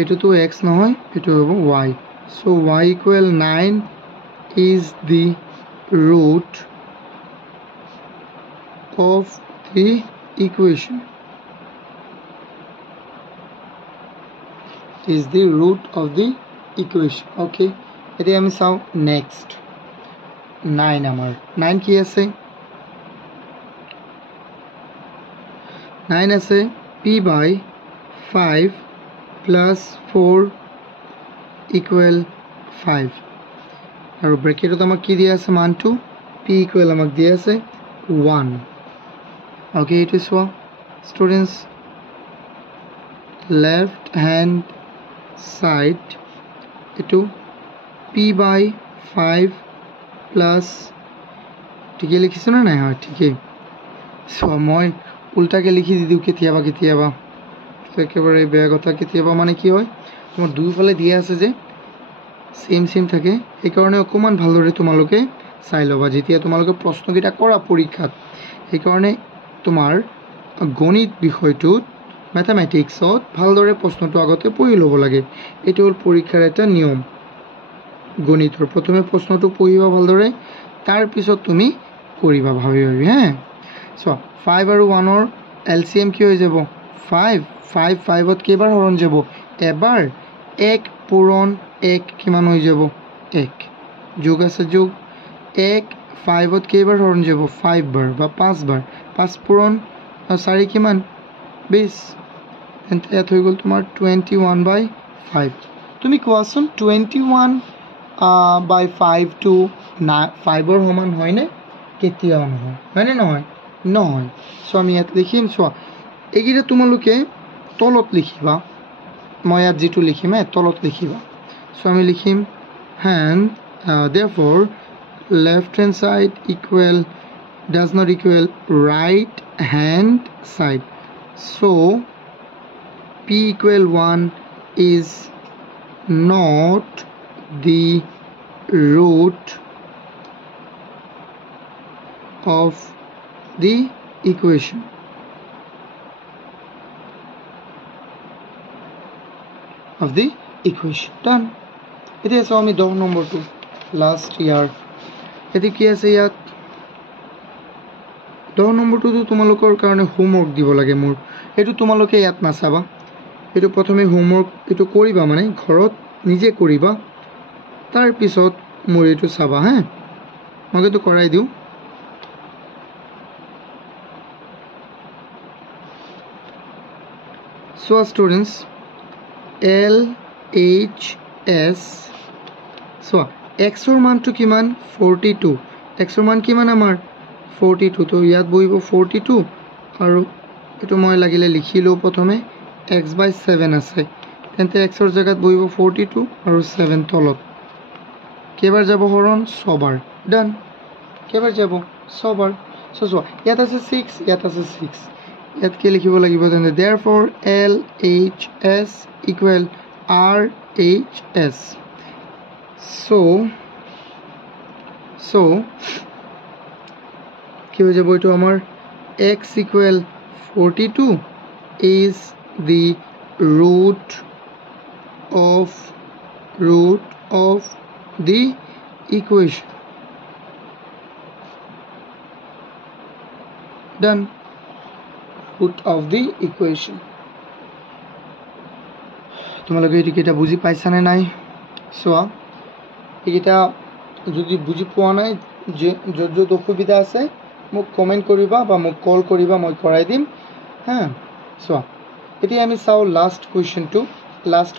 এটো তো x নহয় এটো হবে y so y equal 9 is the root of the equation okay এতে আমি চাও next 9 আমার 9 কি আছে 9 আছে p by 5 plus 4 equal 5 আর ব্র্যাকেটত আমাক কি দিয়া আছে মানটো p equal আমাক দিয়া আছে 1 okay it is what students left hand side eto p by 5 plus ঠিকই লিখিছ না নাই হয় ঠিকই সো মই উল্টাকে লিখি দিও কেতিয়াবা একেবারে বেয়া কথা কেতিয়াবা মানে কি হয় তোমার দুইফালে দিয়া আছে যে সেম থাকে এই কারণে অকমান ভালদৰে তোমালোকে চাই লবা যেতিয়া তোমালোকে প্ৰশ্নকিটা কৰা পৰীক্ষাত এই কাৰণে তোমাৰ গণিত বিষয়টোত ম্যাথমেটিক্সত ভালদৰে প্ৰশ্নটো আগতে পঢ়ি লব লাগে এটো হল পৰীক্ষাৰ এটা নিয়ম গণিতৰ প্ৰথমে প্ৰশ্নটো পঢ়িবা ভালদৰে তাৰ পিছত তুমি কৰিবা ভাবি হ্যাঁ সো 5 আৰু 1 ৰ এলসিএম কি হৈ যাব 5 5 ত কেবাৰ হৰণ যাব এবাৰ 1 পূৰণ 1 কিমান হৈ যাব 1 যোগ আছে যোগ 1 5 ত কেবাৰ হৰণ যাব 5 বাৰ বা 5 বাৰ 5 পূৰণ 4 কিমান 20 এন্ড এত হৈ গল তোমাৰ 21 বাই 5 তুমি কোৱাচোন 21 বাই 5 টু 5 ৰ সমান হয় নে কেতিয়াও নহয় হয়নে নহয় নহয় সো আমি ইয়াত লিখিম সো এগিৰে তোমালোকে তলত লিখিবা মই ইয়াত যেটো লিখিম তলত লিখিবা সো আমি লিখিম hand therefore left hand side equal does not equal right hand side so p equal 1 is not the root of the equation done it is only 10 number 2 last year এতিয়া কি আছে ইয়াত 10 নম্বৰটোতো তোমালোকৰ কাৰণে হোমৱৰ্ক দিব লাগে মোৰ এইটো তোমালোকে ইয়াত নাচাবা এইটো প্ৰথমে হোমৱৰ্ক এইটো কৰিবা মানে ঘৰত নিজে কৰিবা তাৰ পিছত মোৰ এইটো চাবা হা মই এইটো কৰাই দিওঁ So students L H S so x or মান to কিমান 42 x or মান কিমান আমাৰ 42 তো ইয়াত বহিব 42 আৰু এটো মই লাগিলে লিখিলো প্ৰথমে x by 7 আছে তেন্তে x ৰ জায়গাত বহিব 42 আৰু 7 তলত কেবাৰ যাব হৰণ সবাৰ ডান কেবাৰ যাব সবাৰ so ইয়াত আছে 6 ইয়াত আছে 6 ইয়াত কি লিখিব লাগিব তেন্তে therefore L H S equal R H S so কি হৈ যাব এটো আমাৰ x equal 42 is the root of the equation done root of the equation তোমালোকে এটা বুজি পাইছা নে নাই সোয়া এটা যদি বুজি পোৱা নাই যে যত অসুবিধা আছে মোক কমেন্ট কৰিবা বা মোক কল কৰিবা মই কৰাই দিম হ্যাঁ সোয়া এতিয়া আমি চাও লাস্ট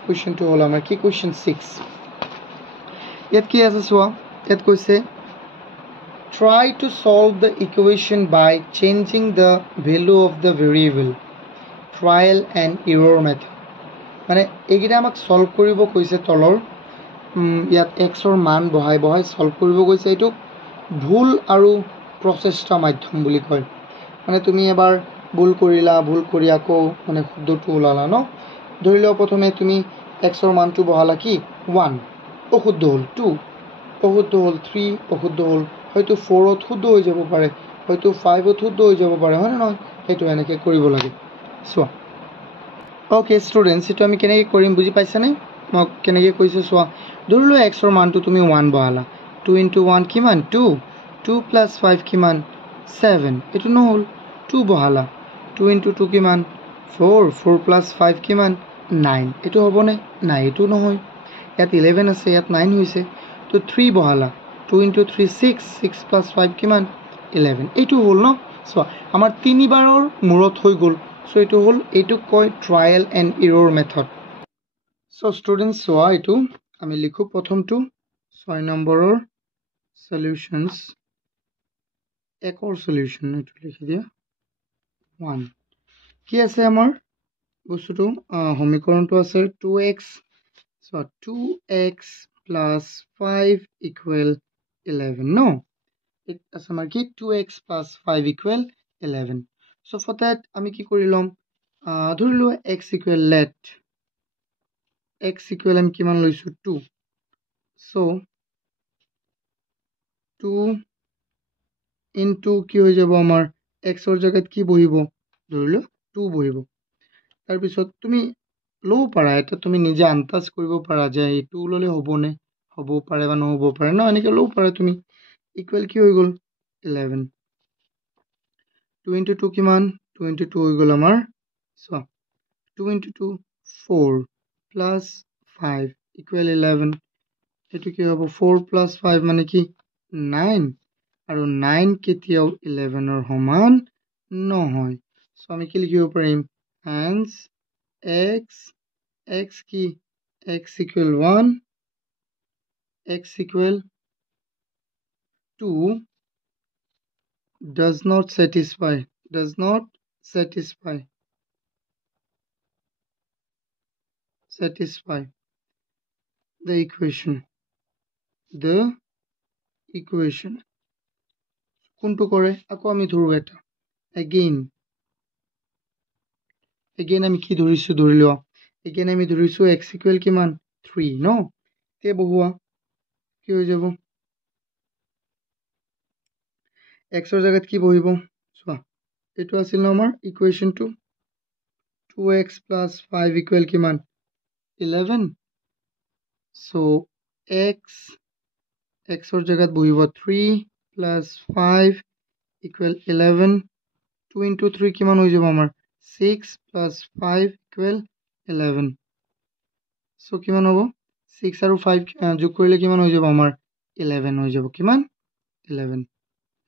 কোৱেশ্চনটো হল আমাৰ কি কোৱেশ্চন 6 ইয়াত কি আছে সোয়া ইয়াত কৈছে try to solve the equation by changing the value of the variable trial and error method মানে এইগিটা আমাক সলভ কৰিব কৈছে তলৰ ইয়াত x ৰ মান বহাই সলভ কৰিব কৈছে এটো ভুল আৰু প্ৰচেষ্টা মাধ্যম বুলি কয় মানে তুমি এবাৰ ভুল কৰি আকৌ মানে শুদ্ধটো ওলালা ন ধৰি লও প্ৰথমে তুমি x ৰ মানটো বহালা কি 1 অশুদ্ধ হল 2 অশুদ্ধ হল 3 অশুদ্ধ হল হয়তো 4 ত শুদ্ধ হৈ যাব পাৰে হয়তো 5 ত শুদ্ধ হৈ যাব পাৰে হয় না সেইটো এনেকৈ কৰিব লাগে সোয়া Okay students এটা আমি কেনেকৈ কৰিম বুজি পাইছা নে মই কেনেকৈ কৈছো সোয়া ধৰি লও x ৰ মানটো তুমি 1 বহালা 2 into 1 কিমান 2 2 plus 5 কিমান 7 এটো নহল 2 বহালা 2 into 2 কিমান 4 4 plus 5 কিমান 9 এটো হ'ব নে নাই এটো নহয় ইয়াত 11 আছে ইয়াত 9 হৈছে তো 3 বহালা 2 into 3 6 6 plus 5 কিমান 11 এটো হল ন সো আমাৰ তিনিবাৰৰ মূৰত হৈ গল সো এটো হল এটো কয় trial and error method so students সোয়া এটো আমি লিখো প্ৰথমটো 6 নম্বৰৰ সলিউশনস একৰ সলিউশন এটো লিখি দিয়া 1 কি আছে আমাৰ বস্তুটো সমীকৰণটো আছে 2x so 2x plus 5 equal 11 no it আছে আমাৰ কি 2x plus 5 equal 11 so for that আমি কি কৰিলম ধৰিলো x equal let x equal আমি কিমান লৈছো 2 so 2 into কি হৈ যাব আমাৰ x ৰ জায়গাত কি বহিব ধৰিলো 2 বহিব তাৰ পিছত তুমি লো পাৰা এটা তুমি নিজে আন্দাজ কৰিব পাৰা যে এইটো ললে হ'বনে হ'ব পাৰে বা নহব পাৰে ন এনেকৈ লো পাৰা তুমি ইকুৱেল কি হৈ গল 11 2 into 2 কিমান 2 into 2 হৈ গল আমাৰ so 2 into 2 4 plus 5 equal 11 এটো কি হ'ব 4 plus 5 মানে কি 9 আৰু 9 কেতিয়াও 11 ৰ সমান নহয় so আমি কি লিখিব পাৰিম hence x কি x equal 1 x equal 2 does not satisfy the equation কোনটো কৰে আকৌ আমি ধৰো এটা again আমি কি ধৰিছো ধৰিলো again আমি ধৰিছো x equal কিমান 3 ন তে বহুৱা কি হৈ যাব x ৰ জায়গাত কি বহিব চোৱা এটো আছিল ন আমাৰ ইকুৱেশনটো 2x plus 5 equal কিমান 11 so x এক্সৰ জেগাত বহিব 3 + 5 = 11 2 × 3 কিমান হৈ যাব আমাৰ 6 + 5 = 11 সো কিমান হ'ব 6 আৰু 5 যোগ কৰিলে কিমান হৈ যাব আমাৰ 11 হৈ যাব কিমান 11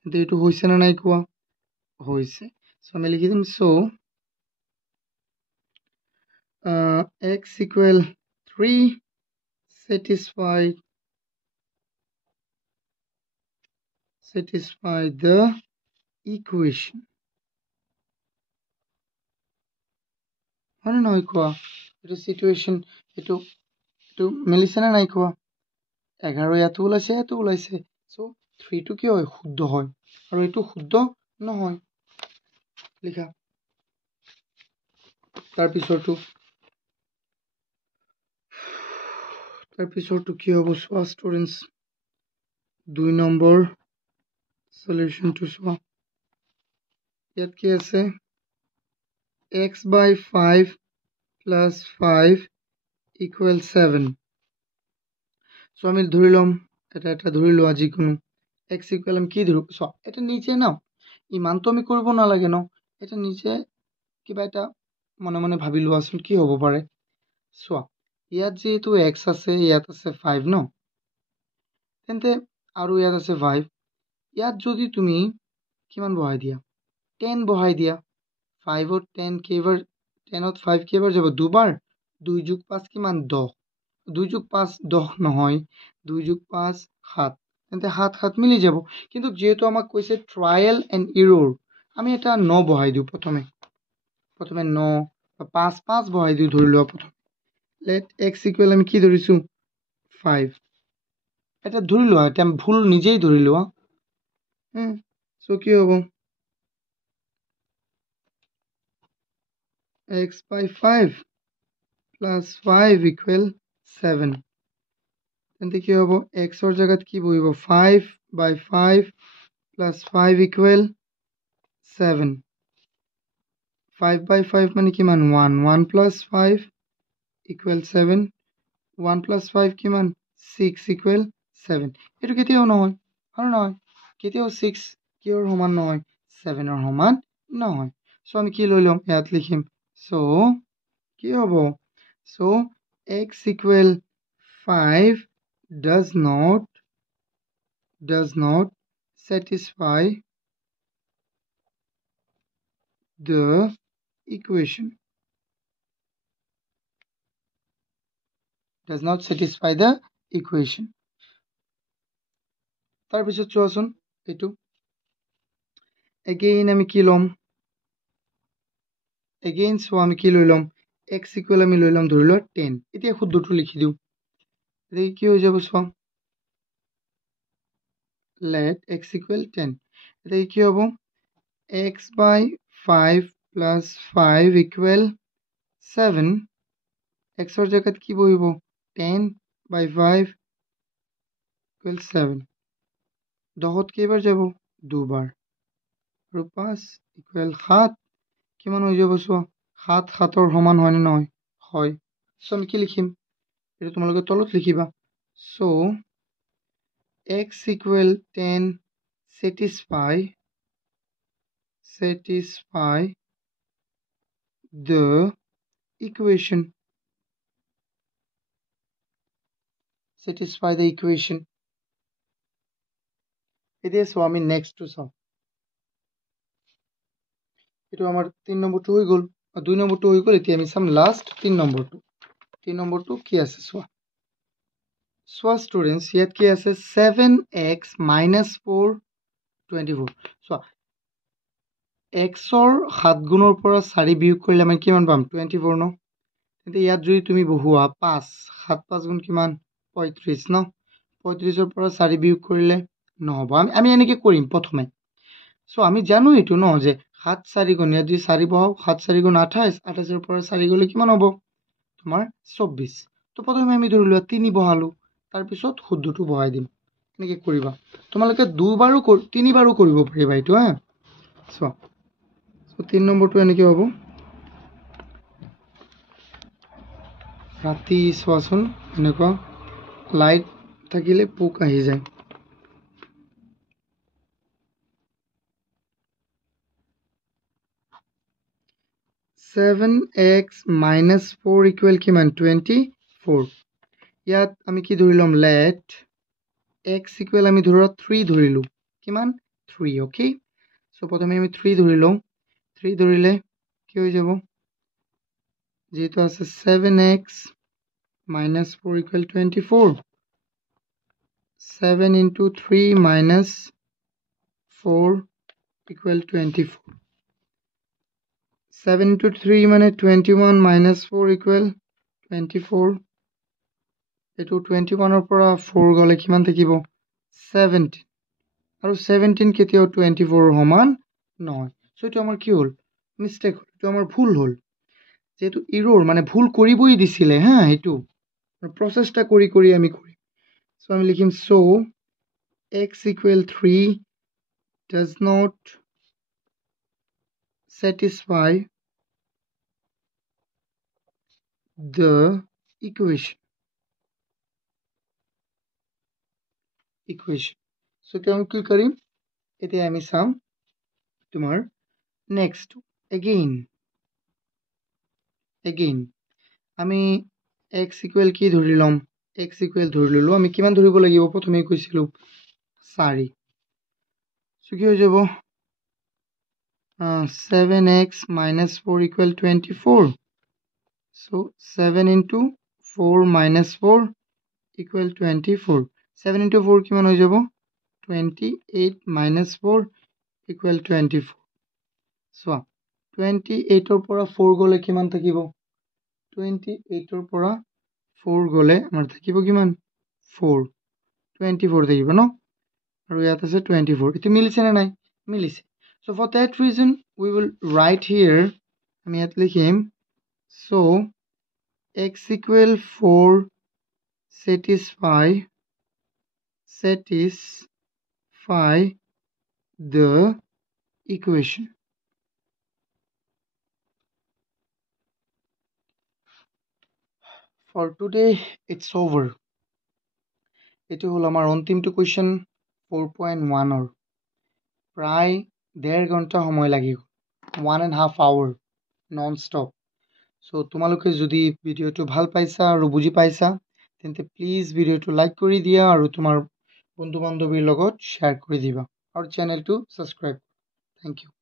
কিন্তু এইটো হৈছে না নাই কোৱা হৈছে সো আমি লিখি দিম so x = 3 satisfy the equation মানে নহয় কোৱা এইটো সিচুৱেশন এইটো মিলিছে না নাই কোৱা 11 ইয়াতো ওলাইছে সো 3 টো কি হয় শুদ্ধ হয় আৰু এইটো শুদ্ধ নহয় লিখা তাৰ পিছৰটো কি হ'ব চোৱা ষ্টুডেন্টস 2 নম্বৰ সলিউশনটো চোৱা ইয়াত কি আছে x/5 + 5 = 7 সো আমি ধৰি লম এটা ধৰি লোৱা যিকোনো x = আমি কি ধৰো সো এটা নিচে না ইমান তো আমি কৰিব নালাগে ন এটা নিচে কিবা এটা মনে মনে ভাবি লোৱাচোন কি হ'ব পাৰে সো ইয়াত যেহেতু x আছে ইয়াত আছে 5 ন তেন্তে আৰু ইয়াত আছে 5 ইয়াত যদি তুমি কিমান বহাই দিয়া 10 বহাই দিয়া 5 ত 10 কেইবাৰ 10 ত 5 কেইবাৰ যাব দুবাৰ 2 + 5 কিমান 10 2 + 5 10 নহয় 2 + 5 7 তেন্তে 7 7 মিলি যাব কিন্তু যেহেতু আমাক কৈছে ট্রায়াল এন্ড এরর আমি এটা 9 বহাই দিও প্রথমে 9 5 5 বহাই দিও ধৰি লোৱা প্ৰথমে let x = আমি কি ধৰিছো 5 এটা ধৰি লোৱা এটা ভুল নিজেই ধৰি লোৱা সো কি হ'ব x/5 + 5 = 7 তেন্তে কি হ'ব x ৰ জায়গাত কি বহিব 5/5 + 5 = 7 5/5 মানে কিমান 1 1 + 5 = 7 1 + 5 কিমান 6 = 7 এটো কেতিয়াও নহয় আৰু নহয় কেতিয়াও 6 কিহৰ সমান নহয় 7 ৰ সমান নহয় সো আমি কি লৈ লম ইয়াত লিখিম সো কি হ'ব so x = 5 does not satisfy the equation তাৰ পিছত চোৱাচোন এটো again আমি কি লম again সো আমি কি লৈ লম x = আমি লৈ লম ধৰি লোৱা 10 এতিয়া শুদ্ধটো লিখি দিও এই কি হৈ যাব চোৱা let x = 10 এতিয়া কি হ'ব x/5 + 5 = 7 x ৰ জায়গাত কি বহিব 10/5 = 7 10 কেইবাৰ যাব দুবাৰ আৰু 5 = 7 কিমান হৈ যাব চোৱা 7 7 ৰ সমান হয় নে নহয় হয় সো আমি কি লিখিম এটা তোমালোকে তলত লিখিবা so x = 10 satisfy the equation এতিয়া সো আমি নেক্সটটো চাও এটো আমাৰ 3 নম্বৰটো হৈ গল 2 নম্বৰটো হৈ গল এতিয়া আমি চাম লাস্ট 3 নম্বৰটো কি আছে চোৱা স্টুডেন্টস ইয়াত কি আছে 7x - 4 24 চোৱা x ৰ 7 গুণৰ পৰা 4 বিয়োগ কৰিলে আমি কিমান পাম 24 ন তেন্তে ইয়াত যদি তুমি বহুৱা 5 7 5 গুণ কিমান 35 ন 35 ৰ পৰা 4 বিয়োগ কৰিলে নহব আমি এনেকৈ কৰিম প্ৰথমে সো আমি জানো এটো ন যে 7 4 গুণ ইয়াত যদি 4 বহাও 7 4 গুণ 28 28 ৰ পৰা 4 গলে কিমান হ'ব তোমাৰ 24 তো প্ৰথমে আমি ধৰি লোৱা 3 বহালো তাৰ পিছত শুদ্ধটো বহাই দিম এনেকৈ কৰিবা তোমালোকে দুবাৰো তিনিবাৰো কৰিব পাৰিবা এটো সো 3 নম্বৰটো এনেকৈ হ'ব ৰাতি চোৱাচোন এনেকুৱা লাইট থাকিলে পোক আহি যায় 7x minus 4 equal কিমান 24 ইয়াত আমি কি ধৰি ল'ম let x equal আমি ধৰা 3 ধৰিলো কিমান 3 ওকে সো প্ৰথমে আমি 3 ধৰি লওঁ 3 ধৰিলে কি হৈ যাব যেটো আছে 7x minus 4 equal 24 7 into 3 minus 4 equal 24 7 into 3 মানে 21 minus 4 equal 24 এটো 21 ৰ পৰা 4 গলে কিমান থাকিব 17 আৰু 17 কেতিয়াও 24 ৰ সমান নহয় সো এটো আমাৰ কি হল মিস্টেক হল এটো আমাৰ ভুল হল যেটো এৰৰ মানে ভুল কৰিবই দিছিলে হ্যাঁ এটো প্ৰসেসটা কৰি আমি করি সো আমি লিখিম so x equal 3 does not satisfy the equation so কেমন কি করিম এতে আমি সাম তোমার next again আমি x equal কি ধৰিলম x equal ধৰি ললো আমি কিমান ধৰিব লাগিব প্ৰথমে কৈছিলো 4 সো কি হৈ যাব 7x minus 4 equal 24 so 7 into 4 minus 4 equal 24 7 into 4 কিমান হৈ যাব 28 minus 4 equal 24 so 28 ৰ পৰা 4 গলে কিমান থাকিব 28 ৰ পৰা 4 গলে আমাৰ থাকিব কিমান 4 24 থাকিব ন আৰু ইয়াত আছে 24 এটো মিলিছে না নাই মিলিছে so for that reason we will write here আমি ইয়াত লিখিম so x equal 4 satisfy the equation for today it's over এটো হল আমাৰ অন্তিমটো কোৱেশ্চন 4.1 ৰ প্ৰায় 1.5 ঘন্টা সময় লাগিব 1.5 hour non stop so তোমালোকে যদি ভিডিওটো ভাল পাইছা আৰু বুজি পাইছা তেন্তে প্লিজ ভিডিওটো লাইক কৰি দিয়া আৰু তোমাৰ বন্ধু বান্ধৱীৰ লগত শেয়াৰ কৰি দিবা আৰু চেনেলটো সাবস্ক্ৰাইব থ্যাংক ইউ